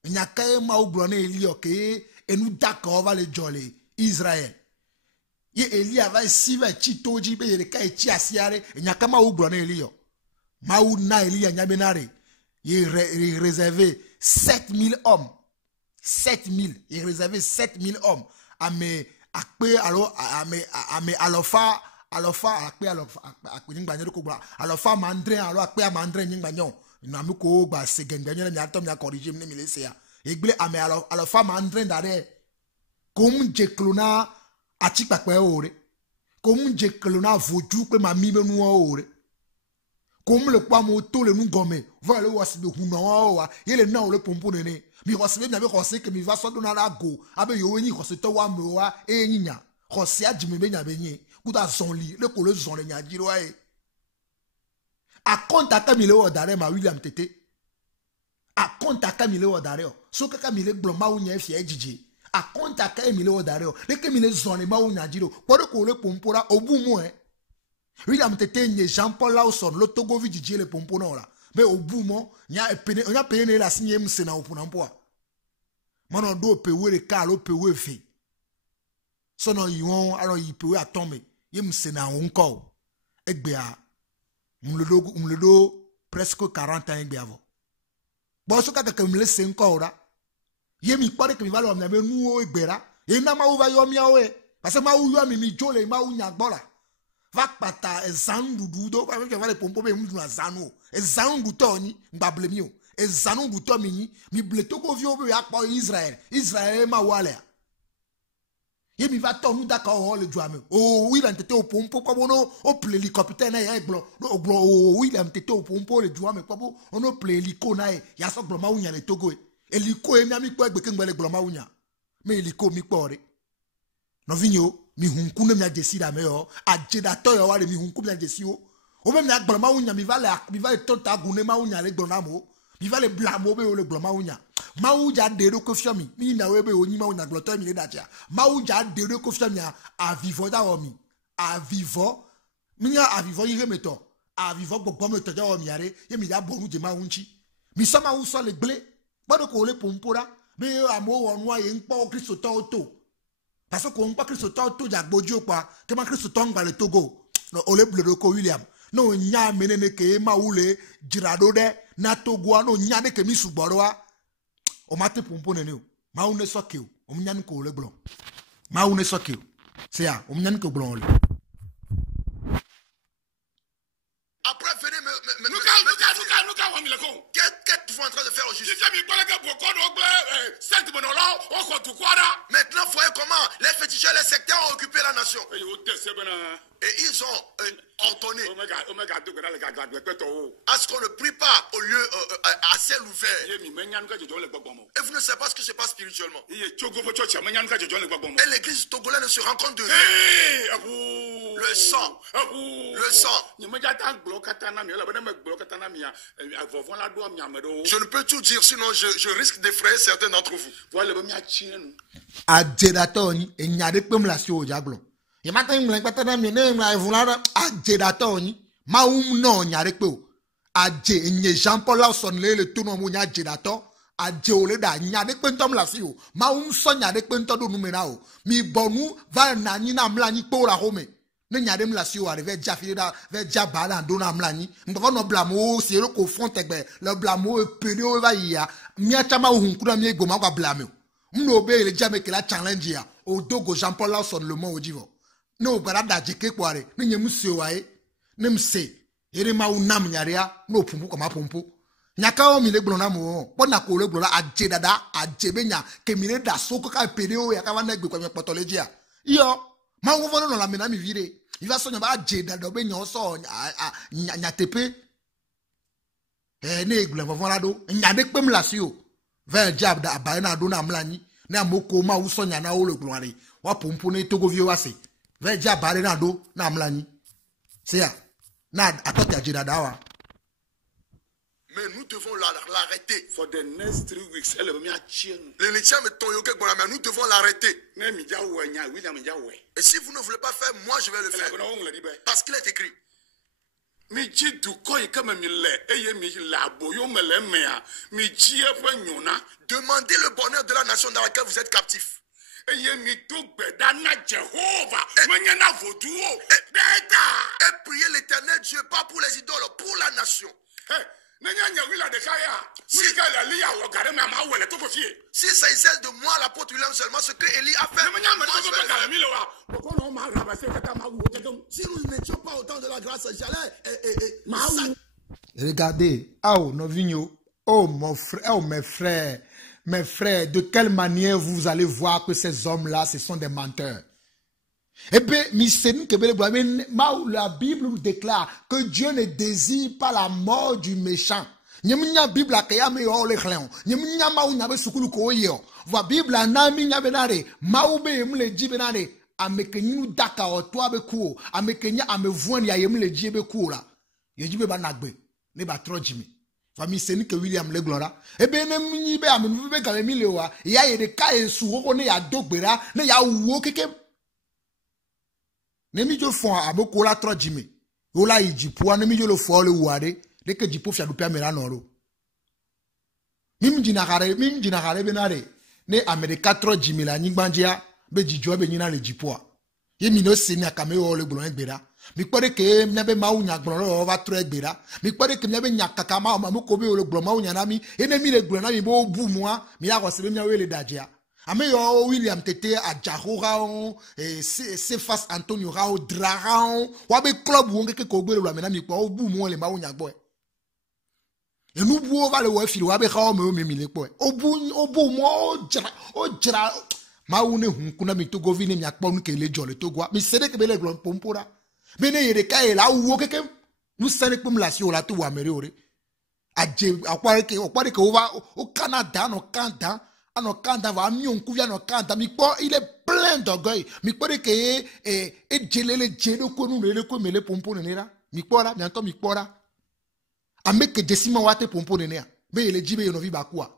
Nya ka maou blone elio ke enu d'accord va le jolé Israël. Ye Elia va si va chi toji be le ka chi asiare nya ka maou blone elio. Maou na Elia nya benare. Il réservé 7000 hommes. 7000, il réservait 7000 hommes. Ame akpe alors ame alofa akpe alofa mandre alors akpe mandre nyingbanyo na muko ba segenganyo na atom ya corriger me me laisser ya egle ame alofa mandre dare comme jeklona atikpa pe ore comme jeklona voju pe mami be nu ore comme le kwa moto le nu gome va le wasibe huno wa yele na le pompo nene mi rosibe mi ave rosé que mi va so dona la go abe yo eni rosé to wa me wa e nyinya rosé adjime be nya be nyi kuta zonli le ko le zon le nya jiro e a konta kamile o dare ma William Tete a konta kamile o dare o so ka kamile gblon ma unya fi ejiji a konta kamile o dare o le kamile zon le ma unya jiro podo ko le pompora obumu William Tete nye Jean-Paul Lawson le Togo vi jiji le pompona la mais au bout on a payé la signe msena pour n'emploi mano do pewe le kalo pewe fe sono yon alors il pewe atome yem msena onko egbe a mledo presque 40 ans egbe avant bon so ka ke mle 5 ans ora yemi pare que mi va lo na be nu o egbera e na ma u va yo mi awe parce que ma u yo mi jole ma u nya gbola va pata ezandu dudo pa je va le pompo be mu na zanu ezandu toni mbable mi o ezandu to mi ble Togo vi o be akpo Israël ma wale ye mi va to nu da ka o le juame o wi lan tete o pompo ko bono o ple hélicoptère na ye glo o wi lan tete o pompo le juame ko bo ono ple hélico na ye ya so glo ma unya le Togo hélico e mi ami ko egbe ke ngbele glo ma unya me hélico mi pore no vinyo mi hunku ne mi ajesi da me o ajeda to yo wa le mi hunku mi ajesi o O même na gblɔ mawu nya mi va le tɔta gune mawu nya le gblɔ na mo. Mi va le blamo be o le gblɔ mawu nya. Mawu dza de ɖo ko fia mi. Mi na we be o nyi mawu nya gblɔtɔ mi le datia. Mawu dza de ɖo ko fia mi avivɔ da wɔ mi. Avivɔ. Mi nya avivɔ yi me tɔ. Avivɔ gbɔgbɔ me tɔ da wɔ mi are. Ye mi da bɔ nu de mawu ŋtsi. Mi sɔ mawu sɔ le gble. Gbɔdɔ ko le pompo ra. Be amewo wɔ nua ye ŋkpɔ kristotɔwo to. Parce que on pas kristotɔwo to dza gbɔdzo kpa. Ke ma kristotɔ ŋgba le Togo. No ole bledo ko William. No nya menene ke mawu le dzraɖo ɖe na Togoa no nya ne ke mi sugbɔɖoa o mate pompo nene o mawu ne sɔke o o nya ne ko le gblɔ mawu ne sɔke o c'est ya o nya ne ko gblɔ le après venez me qu'est-ce que tu es en train de faire au juste? Maintenant voyez comment les féticheurs les sectaires ont occupé la nation et ils ont ordonné à ce qu'on ne prie pas au lieu à ciel ouvert. Et vous ne savez pas ce qui se passe spirituellement. Et l'église togolaise ne se rend compte de rien. Le sang. Je ne peux tout dire, sinon je risque d'effrayer certains d'entre vous. Adjedatoni e nyade pem la si o jaglo. Ye mata imla patana mi ne imla evulana adjedatoni ma no nyade pe o. Adje nye Jean Paul Lawson le tono mo nya adjedato adje ole da nyade pe ntom la si o. Ma so nyade pe nto do numena o. Mi bonu va na nyi na mla nyi po la home. Ne nyade mla si o arrive ja fili da ve ja bala do na mla nyi. Mpa no blamo si le ko front egbe le blamo e pedo va ya. Mi achama hunku na mi egbo ma kwa blame o. Mno be le jame ke la challenge ya o dogo Jean Paul Lawson le mo ojivo no bara da jike kware ni nyem se wae ne mse ere ma unam nyaria no pumpu koma pumpu nyaka o mi le gblo na mo bo na ko le gblo la aje dada aje benya ke mi le da soko ka pere o ya ka wana gbe kwa mi potology a yo ma wo no la me na mi vire il va sonya ba aje dada benya o so nya tepe ne gblo vo la do nya de pem la si o ver jab da ba na do na mlani na moko ma usonya na o le gloire wa pompo ne Togo vie wase ver jab ba na do na mlani c'est ya na atoti ajida dawa. Mais nous devons l'arrêter. For the next 3 weeks, elle me l'élection me toyoke mais nous devons l'arrêter. Et si vous ne voulez pas faire, moi je vais le faire. Parce qu'il est écrit. Demandez le bonheur de la nation dans laquelle vous êtes captifs. Et priez l'Éternel Dieu, pas pour les idoles, pour la nation. Si ça s'agit de moi, l'apôtre William seulement, ce que Élie a fait. Si nous n'étions pas autant de la grâce, j'allais. Regardez, oh, Novinho, oh, mon frère, oh, mes frères, de quelle manière vous allez voir que ces hommes-là, ce sont des menteurs. Eh bien, la Bible nous déclare que Dieu ne désire pas la mort du méchant. La Bible a famille c'est que William le glora e be ne mni be am be ga mi le wa ya ye de ka esu wo ne ya dogbera ne ya wo keke ne mi jo fon aboko la tro jimi o la ijipo ne mi jo lo fo le ware de ke jipo fia do pia mera no ro mim jina hare be na re ne America tro jimi la nyigbanjia be jijo be nyina le jipo ye mi no se ni akame o le gboro egbera mi pare ke mnyabe mawu nya gboro o va tro egbera mi pare ke mnyabe nya kaka ma mu ko be o le gboro mawu nya na mi ene mi le gboro na mi bo bu moi mi ya ko se be mnya we le dajia ame yo William tete ajahora on se face Antonio Rao Dragon wa be club won ke ko gbe le na mi po o bu mo le mawu nya gbo e nu bu o va le wo firi wa be kha o me mi le po o bu mo o jira mawu ne hun kuna mi Togo vi ne mi akpo nu ke le jo le Togo mi se de ke be le gboro pompora bene yere kai la wo keke nous sene pum la si o la to wa mere ore aje akware ke over au Canada no Canada va mi on kuvia no Canada mi po il est plein d'orgueil mi pare ke e jelele jelo ko nu le ko mele pompo ne ra mikpora mi anto mikpora ameke desima wate pompo nenea be ele jibe no vi bakua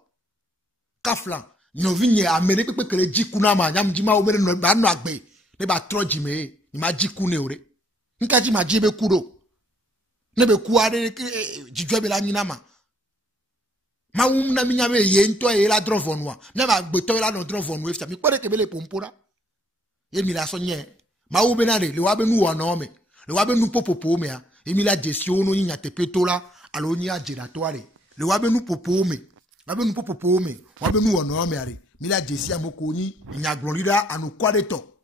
kafla no vi nye amene pepe kele jikuna ma nyam jima o mere no ba no agbe ne ba troji me ni ma jikune ore nka ji ma jibe kuro ne be kuare jijwe be la nyina ma na minya be ye nto e la drovonwa ne ba gbe to la no drovonwa efta mi kpore kebele pompora e mi la so nye ma wo be na le wa be nu wo no me le wa be nu popopo me a e mi la jesio no nya te petola alo nya agiratoire le wa be nu popo me wa be nu popopo me wa be nu wo no me are mi la jesia moko ni nya glorida anu kwadeto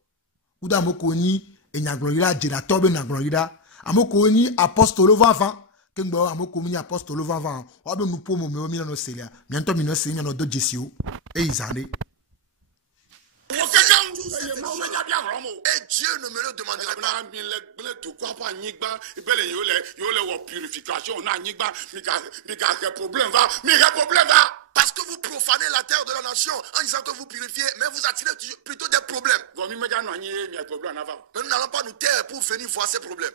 uda moko ni nya glorida agirato be na glorida amoko ni apostolo vava kengbo amoko ni apostolo vava wa be nu pomo me o mi no selia mi anto mi no selia no do jesio e izande. Et Dieu ne me le demandera pas. Parce que vous profanez la terre de la nation en disant que vous purifiez, mais vous attirez plutôt des problèmes. Mais nous n'allons pas nous taire pour venir voir ces problèmes.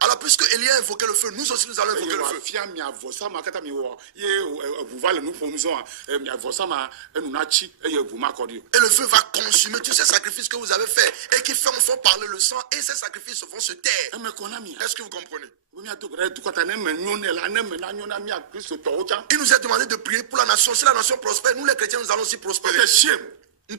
Alors puisque Élie a invoqué le feu, nous aussi nous allons invoquer le feu. Et le feu va consumer tous ces sacrifices que vous avez faits et qui font parler le sang, et ces sacrifices vont se taire. Est-ce que vous comprenez? Il nous est demandé de prier pour la nation. Si la nation prospère, nous les chrétiens, nous allons aussi prospérer. What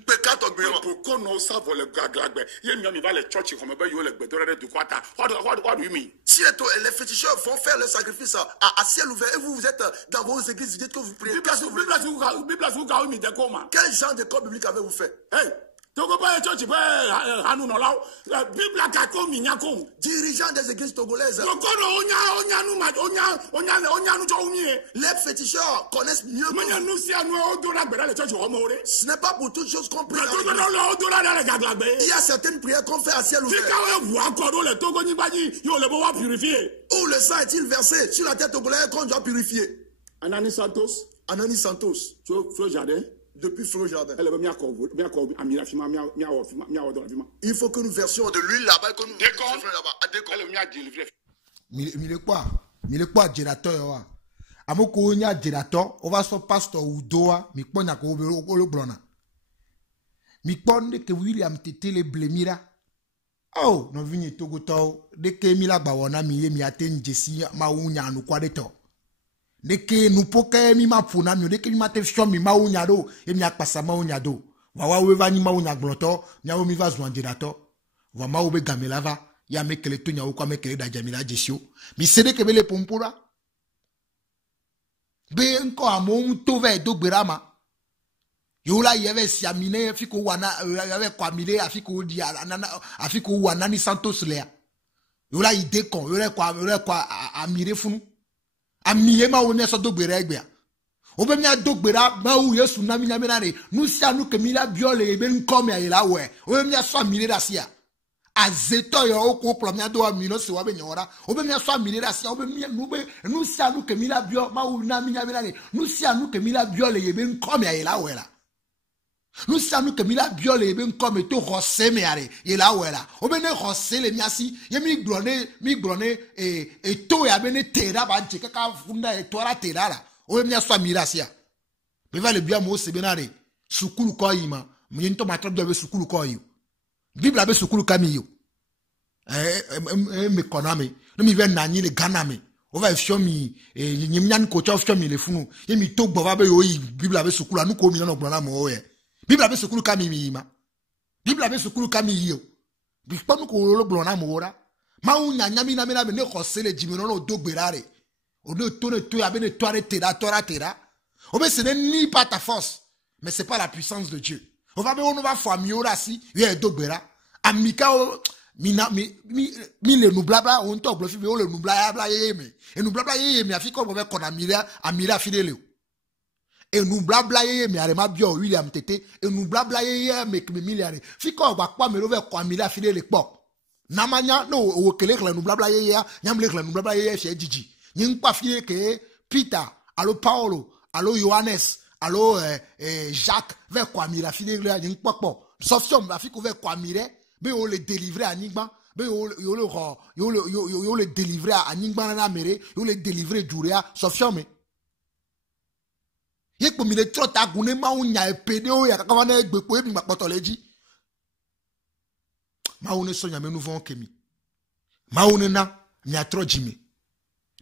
do you mean? Si les féticheurs vont faire le sacrifice à ciel ouvert et vous êtes dans vos églises, vous dites que vous priez. Quel genre de corps biblique avez-vous fait? Dirigeants des églises togolaises. Les féticheurs connaissent mieux. Ce n'est pas pour toutes choses qu'on prie. Il y a certaines prières qu'on fait à ciel ouvert. Où le sang est-il versé sur la tête togolaise qu'on doit purifier? Anani Santos. Depuis Flot Jardin. Il faut que nous versions de l'huile là-bas et que nous là-bas. Mile kwa girateur wa. Amoko nya girateur, on va so pasteur Udoa, mi kponya ko lo blona. Mi kponde ke William Tetele blemira. Oh, no vini togoto, de ke mi la bawona mi ye mi aten jesi ma unya anu kwa deto. Deke nous poke mi ma puna mi deke mi ma te fio mi ma unya do e mi akpasa ma unya do wa we va ni ma unya gloto nya o mi va zo andirato wa ma obe gamelava ya mekele to nya o kwa mekele da jamila jesio mi sede ke bele pompura be nko amon to ve do gberama yo la yeve si amine fiko wana yave kwa mile afiko di afiko wana ni Santos lea yo la ide kon yo le kwa amire funu amiye ma woni so dogbere egbe obe mi adogbera ma wu Yesu na mi nya menare nu sia nu kemila biole ebe nkom ya ila we obe mi aso amire rasia azeto yo okwo pro mi ado amino se wa be nyora obe mi aso amire rasia obe mi nu sia nu kemila bio ma wu na mi nya menare nu sia nu kemila biole ebe nkom ya ila we la nu sia nu kemila biole ebe nkom to rose me are ila we la obe ne rose le mi asi ye mi glone e to ya be ne tera ba je ka funda e tora tera la obe mi aso amire rasia be va le bia mo se benare sukulu ko yima mi nto ma trop do sukulu ko yi Bible abe sukulu kami yo me konami no mi ven na nyi le Ghana me o va fio mi nyim nyan ko cho fio mi le funu ye mi to gbo va be yo yi Bible abe sukulu anu ko mi no gbona mo ye Bible abe sukulu kami mi ma Bible abe sukulu kami yo bi ponu ko lo gbona mo ora ma unya nyami na me na be ne ko sele jimi no do gberare o ne to ya be ne toare tera o be ce n'est ni par ta force mais c'est pas la puissance de Dieu. On va faire mieux si il y a dogbera amika mi le nous blabla on to blofi le nous blabla yeme et nous blabla yeme afiko bo ko na amira fidele et nous blabla yeme arema bio William Tete et nous blabla yeme ke milliard fiko ba kwa me lo ve ko amira fidele po na manya no o kele kele nous blabla yeye nyam le kele nous blabla yeye chez Gigi nyin kwa fie ke Peter allo Paulo allo Johannes allo Jacques vers quoi mira fini le yin popo sauf si on va fi ko vers quoi mire be o le délivrer anigba be yo le délivrer à nyingba na mere yo le délivrer duria sofiome ye ko mi le trota gune ma unya epede o ya kaka na egbe ko ebi mapoto leji ma une so nyame nouveau kemi ma une na mi atro jimi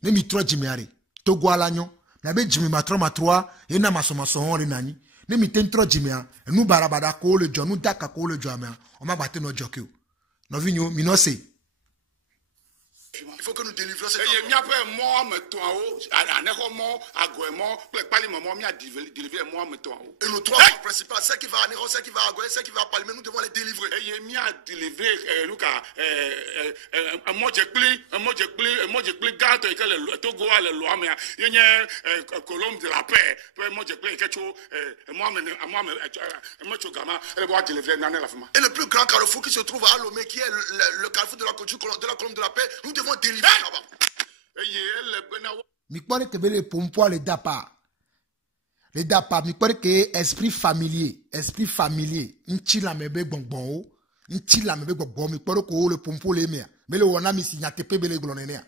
ne mi tro jimi are to gwala nyo na be jimi matro matroa ye na masomaso on re nani ne mi tentro jimi a nu barabada ko le jo nu daka ko le jo ama o ma bate no joke o no vinyo mi no se il faut que nous délivrions cette et mi après moi me to o aneko mo agoemo pe pali mo mi a délivrer moi me to o et nos trois forces principales, ceux qui vont à Néron, ceux qui vont à Goé, ceux qui vont à Palmé, nous devons les délivrer. et mi a délivrer Luka mo je pli gato et que le Togo a le loi mais il y a colombe de la paix mo je pli quelque chose moi chogama elle va délivrer dans la femme Et le plus grand carrefour qui se trouve à Lomé, qui est le carrefour de la colombe de la paix, nous devons délivrer là-bas. mi pare que be le pompo le dapa mi pare que esprit familier nchi la mebe gbongbon o nchi la mebe gbongbon mi pare ko le pompo le mea me le wona mi sinya tepe be le glonene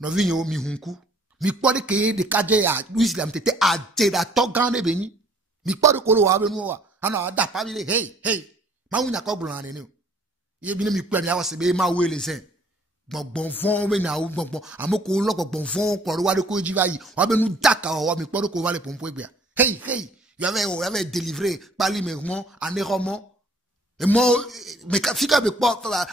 no vinyo mi hunku mi pare que de kaje ya Islam tete a tera to gane beni mi pare ko lo wa be no wa ana dapa bi le hey ma unya ko glonane ne ye bi ne mi kwa mi awase be ma we le zen gbọ̀ngbọ̀n fún ọmọ ìnáwó gbọ̀ngbọ̀n àmọ́ kò lọ́gbọ̀ngbọ̀n fún kọ̀ọ̀rọ̀ wálé kó jí báyìí wọ́n bẹ nu dàkà ọ̀wọ́ mi pọ́dọ̀ kó wálé pọ̀npọ̀ ìgbà hey yàvẹ́ délivré pali mi mọ́ anẹ́kọ́ mọ́ mọ́ mẹ́ka fíkà bẹ pọ́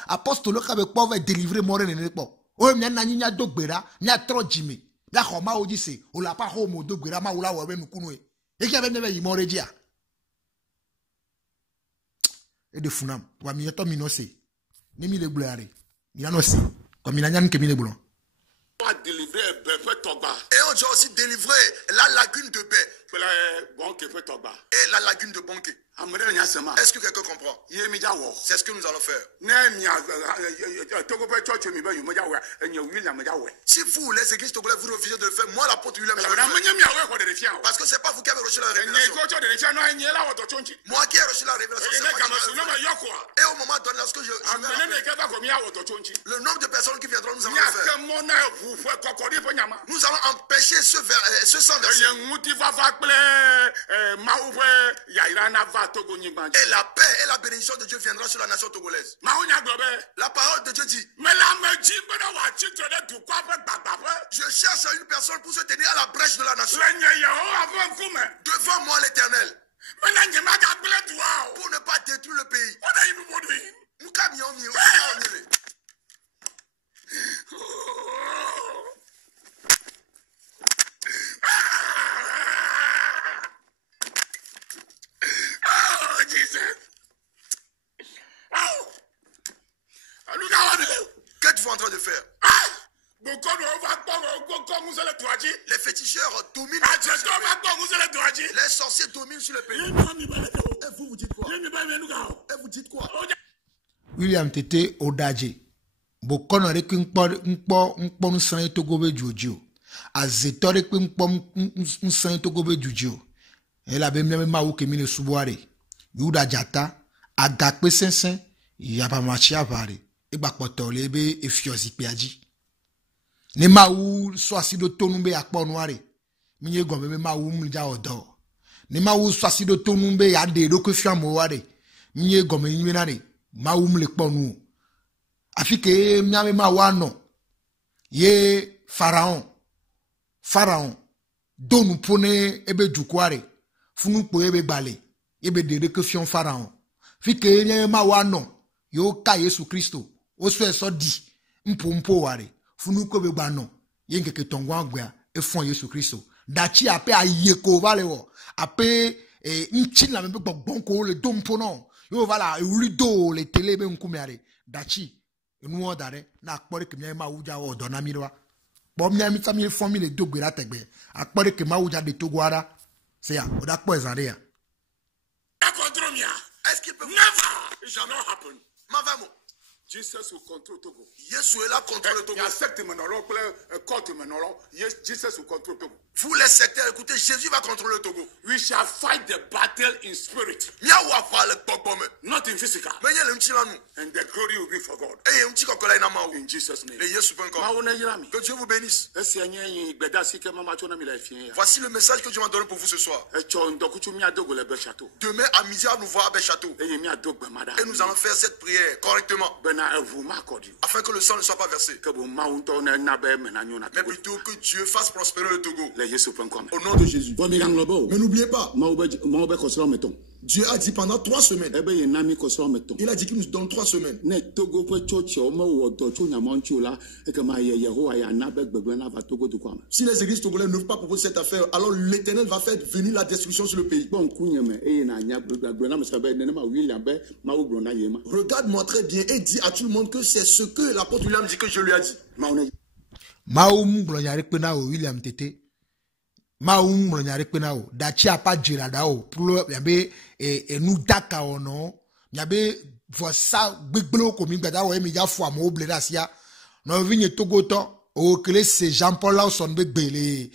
apostolo ká bẹ pọ́ fẹ́ délivré mọ́ rẹ̀ nínú pọ̀ ó mi àná yín yá dógbèrà ní àtọ́rọ̀ jìmì lákọ̀ máa wò jí sè òlàpá kó mọ̀ dógbèrà máa wò láwọ̀ ẹ̀bẹ̀ nukunu ẹ̀ èkì ẹ̀bẹ̀ nẹ́bẹ̀ yìí mọ́ rẹ̀ jíà ẹ̀ dẹ̀ funam wà mí yẹtọ́ mi nọ́ sè ní mi lè gbìlẹ̀ rẹ̀ mi nọ́ sè. Comme il a dit que il est bon. On a délivré Togba. Et on a aussi délivré la lagune de Bé. Et la lagune de Bonké. Est-ce que quelqu'un comprend? C'est ce que nous allons faire. Si vous, les églises togolaises, vous refusez de le faire, moi, l'apôtre William, je vais le faire. Parce que ce n'est pas vous qui avez reçu la révélation. Moi qui ai reçu la révélation, c'est moi qui vais le faire. Et au moment donné, lorsque je le nombre de personnes qui viendront, nous allons le faire. Nous allons empêcher ce sang versé. Et la paix et la bénédiction de Dieu viendra sur la nation togolaise. La parole de Dieu dit: je cherche une personne pour se tenir à la brèche de la nation. Devant moi l'Éternel. Pour ne pas détruire le pays. Oh, Jesus. Qu'êtes-vous en train de faire? Les féticheurs dominent. Les sorciers dominent sur le pays. Et vous dites quoi? Et vous dites quoi? William Tete Odaje. Bokono rek nkpo nsan togobe jojo. Azeto rek nkpo nsan togobe jojo. Ela be meme ma wo kemi ne suboare. Yuda jata agakpe sensen yaba machi avare. Egba poto lebe efiozi piaji. Ne ma wu so asido tonumbe akpo noare. Minye gombe me ma wu mlija odo. Ne ma wu so asido tonumbe ya de do ko fiamo ware. Minye gombe nyinare ma wu mle kponu. Afike miame ma wano ye pharaon donu pone ebe jukware funu po ebe bale ebe de ke fion pharaon fike miame ma wano yo ka Yesu Kristo oso eso di mpompo ware funu ko be gbano ye nkeke tongwa agba e fon Yesu Kristo dachi ape ayeko vale wo ape nchi la mebe gbon ko le dompo no yo vala rido le tele be nkumiare dachi nous on dare na akpore ke ma uja o do na mirwa bo mi ami tami family dogbera tegbe akpore ke ma uja de togwara se ya o da po ezare ya est-ce qu'il peut never it shall not happen mavamo Jesus will control Togo. Yesu est là contre le Togo. Il y a secte menolo, court menolo. Yes, Jesus will control Togo. Vous les sectaires, écoutez, Jésus va contrôler le Togo. We shall fight the battle in spirit, Not not in physical. Mais il y a le petit là, nous. And the glory will be for God. Et il y a un petit cocola, il y a un In Jesus' name. Et Yesu peut encore. Maona yirami. Que Dieu vous bénisse. Esi anyi gbeda sike mama chona mi la fien. Voici le message que Dieu m'a donné pour vous ce soir. Echo ndokuchu mi adogo le be château. Demain à midi, nous voir à Béchâteau. Eye mi adogbe mada. Et nous allons faire cette prière correctement. Bena evu ma kodi. Afin que le sang ne soit pas versé. Que bo maunto na na be mena nyona. Mais plutôt que Dieu fasse prospérer le Togo. Le Yesu penkome. Au nom de Jésus. Bo mi ganglobo. Mais n'oubliez pas, Maobe kosro meton. Dieu a dit pendant 3 semaines. Ebe ye nami kosro meton. Il a dit qu'il nous donne 3 semaines. Ne Togo pe chochi o ma wo do chu nyamonchu la e ke ma ye Yehowa ya na be gbegbe na va Togo du kwam. Si les églises togolaises ne veulent pas proposer cette affaire, alors l'Éternel va faire venir la destruction sur le pays. Bon kunyeme e na nya gbegbe na me sabe ne ma William be ma wo na yema. Regarde-moi très bien et dis à tout le monde que c'est ce que l'apôtre William dit que je lui ai dit. Maum blonyare pena o William Tete. Maum blonyare pena o dachi apa jira da o pour yabe nous daka o no yabe voisa gbegbelo ko mi gbada o emi ja fo amo oble sia no vinye Togo to o kele c'est Jean-Paul Lawson be gbele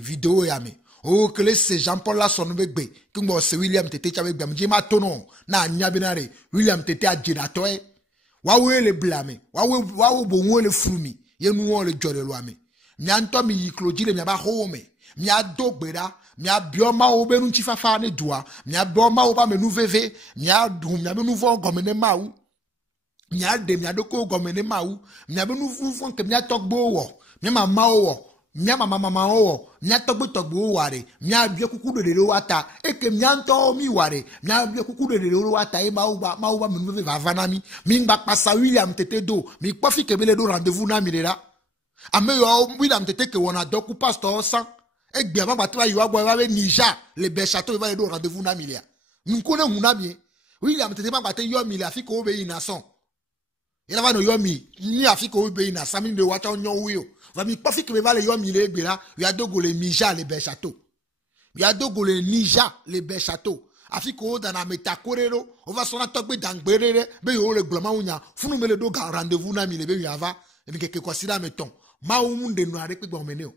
vidéo ya me o kele c'est Jean-Paul Lawson be gbe ki mo se William Tete cha be gbe mji ma tono na nya binare William Tete a jira to e wa we le blame wa wo bo won le frumi ye nu won le jore lo ame nya nto mi yiklojile nya ba ho me mia dogbera mia bioma obenu chifafa ne dua mia bioma oba menu veve mia dum mia benu vo gomene mawu mia de mia doko gomene mawu mia benu vo ke mia togbo wo mia mama wo mia mama wo mia togbo ware mia bie kuku de le wata e ke mia nto mi ware mia bie kuku de le wata e mawu menu veve vavanami mi ngba pasa William Tete do mi kofi ke bele do rendez-vous na mi lera ameyo William Tete ke wona doku pastor san et bien ma batwa yo agwa we Niger le Béchâteau va do rendez-vous na milia nkone huna mi William Tete ma batte yo mi la fi ko be ina son ila va no yo mi ni afi ko be ina sami de wata onyo wi o va mi pa fi ke va le yo mi le gbera yo adogo le Niger le Béchâteau yo adogo le Niger le Béchâteau afi ko da na metakorero o va sona togbe dangberere be yo le gloma unya funu me le do ga rendez-vous na mi le be yo ava e mi ke kwasira meton ma umunde no are pe gbo meneo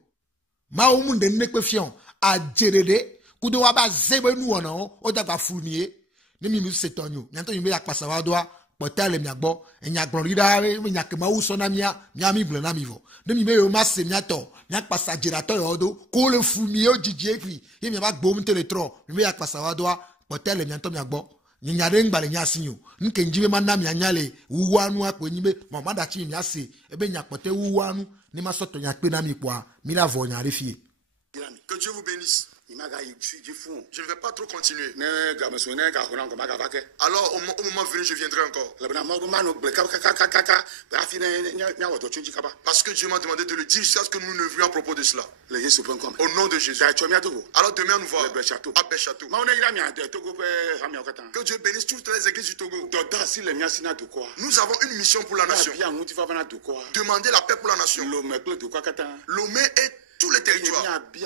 ma umunde nekpe fion a jerede kudo wa ba zebe nu ona o dagba fulmie ni mi setonyo nyanto yimbe yakpasa wa doa potale mi agbo enya glorida mi nyakema u so na mia mi ble na mi vo de mi me yo ma se miato nyakpasa jerato yo do ko le fulmie o jiji efi ye mi ba gbo mu teletro mi me yakpasa wa doa potale nyanto mi agbo nyanyare ngbale nyasinyo nke njibe manna mi anyale uwanu akpo nyibe mama da chi mi ase ebe nyakpote uwanu ni ma soto nyakpe na mi kwa mi la vo nyare fie. Que Dieu vous bénisse. Je ne vais pas trop continuer. Alors au moment venu je viendrai encore. Parce que Dieu m'a demandé de le dire jusqu'à ce que nous ne venions à propos de cela. Au nom de Jésus. Alors demain nous voir à Béchâteau. Que Dieu bénisse toutes les églises du Togo. Nous avons une mission pour la nation. Demander la paix pour la nation. Lomé et tous les territoires. Et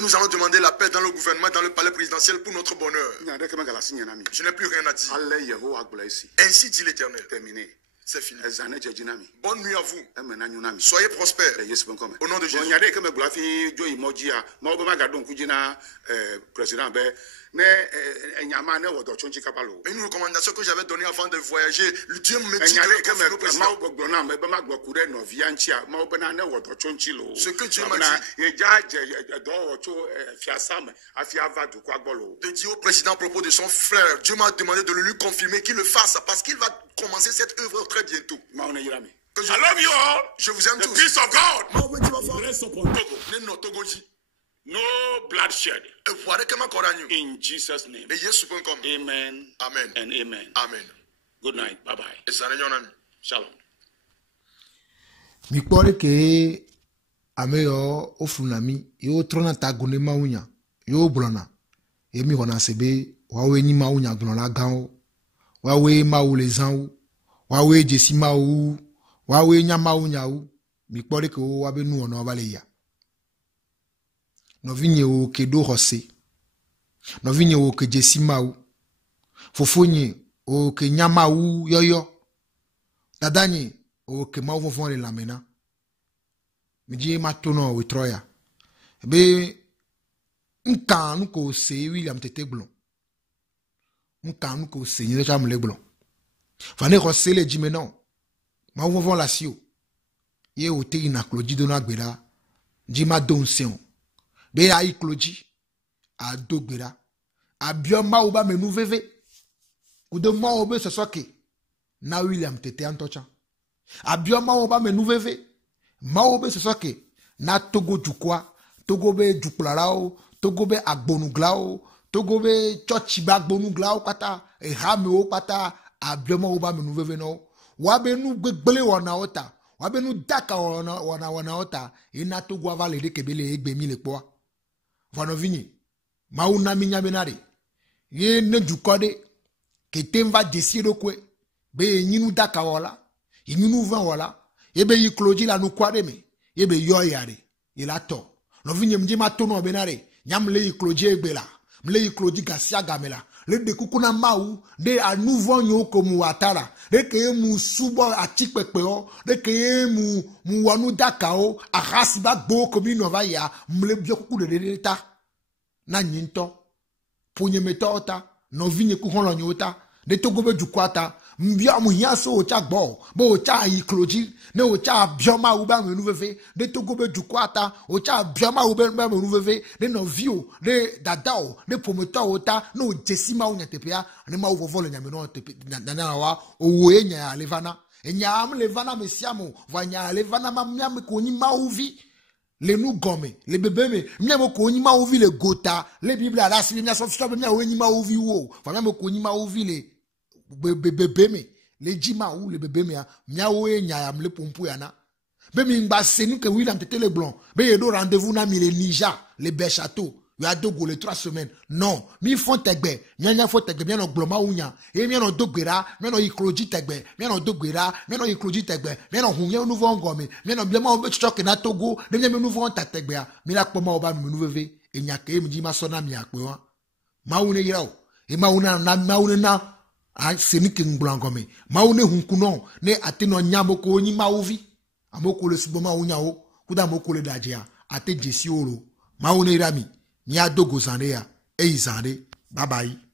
nous allons demander la paix dans le gouvernement, dans le palais présidentiel pour notre bonheur. Je n'ai plus rien à dire. Ainsi dit l'Éternel. C'est fini. Bonne nuit à vous. Soyez prospères. Au nom de Jésus. Une recommandation que j'avais donnée avant de voyager, le Dieu me dit ce que Dieu m'a dit de dire au président à propos de son frère. Dieu m'a demandé de le lui confirmer qu'il le fasse parce qu'il va commencer cette œuvre très bientôt. I love you all. Je vous aime tous. The peace of God. Rest upon Togo. No bloodshed. In Jesus' name. Amen. Amen. And amen. Amen. Good night. Bye bye. Shalom. Mi pore ke ameyo ofunami yo trona tagune maunya yo blona e mi hona sebe wawe ni maunya glona gan wawe mawu les ans wawe jesi mawu wawe nya maunya u mi pore ke o wabe nu ona wale ya no vinye o ke do hose no vinye o ke jesi mawu fofonyi o ke nyama wu yoyo dadanyi o ke ma fofon le lamena miji ma tono we troya be nkan ko se William Tetegbon nkan ko se ni cha mlegbon fane ko se le jimeno ma fofon la sio ye o te ina kloji do na gbera jima don seun be ai kloji a do gbera abioma oba menu veve ou de mo obe se soke na William Tete antocha abioma oba menu veve ma obe se soke na Togo jukwa Togo be juklarao Togo be agbonuglao Togo be chochiba agbonuglao kata e hame o kata abioma oba menu veve no wa be nu gbegbele wona ota wa be nu daka wona ota ina Togo avale de kebele egbe mi le po vano vini mauna minya benare ye ne jukode ke temva desiro kwe be nyinu daka wala nyinu van wala ebe yi kloji la nu kwade me ebe yo yare ila to no vinye mjima tono benare nyamle yi kloji egbela mle yi kloji gasia gamela le de kukuna mau de a nouveau nyo komu watara de ke mu subo atipepe o de ke mu wanu daka o ahasiba gbo komi no va ya mle bio kuku de ta na nyinto ponye metota no vinye ku holo nyota de Togo be jukwata mbia mu hiaso o cha gbo bo o cha yi kloji ne o cha bioma u ba menu veve de Togo be jukwata o cha bioma u ba menu veve de no vio de dadao de pometa ota no jesima u nyatepia ne ma u vovolo nyame no tepe na wa o wo enya levana enya am levana mesiamo vanya levana mamia me ko ni ma uvi le nou gome le bébé me mia mo ko nyima ovi le gota le bible ala si mia so stop mia o nyima ovi wo fa mia mo ko nyima ovi le bébé me le jima ou le bébé me mia o enya ya mle pompu ya na be mi ngba senu ke William Tetegbon be yedo rendez-vous na mi le Niger le bel château il y a Dogo les 3 semaines non mi font tegbe nya font tegbe no gloma unya e mi no dogbera mi no ikloji tegbe mi no dogbera mi no ikloji tegbe mi no hunye nouveau ngome mi no blema o be choke na Togo de mi nouveau ta tegbe mi la poma oba mi nouveve e nya ke mi di ma sona mi akpe wa maune yirawo e mauna na a seni ke ngbangome maune hunkuno ne ateno nyamo ko nyi mauvi amoko le suboma unya o kuda moko le dajia ate jesi oro maune rami Nya Dogo zane ya, izane, bye bye.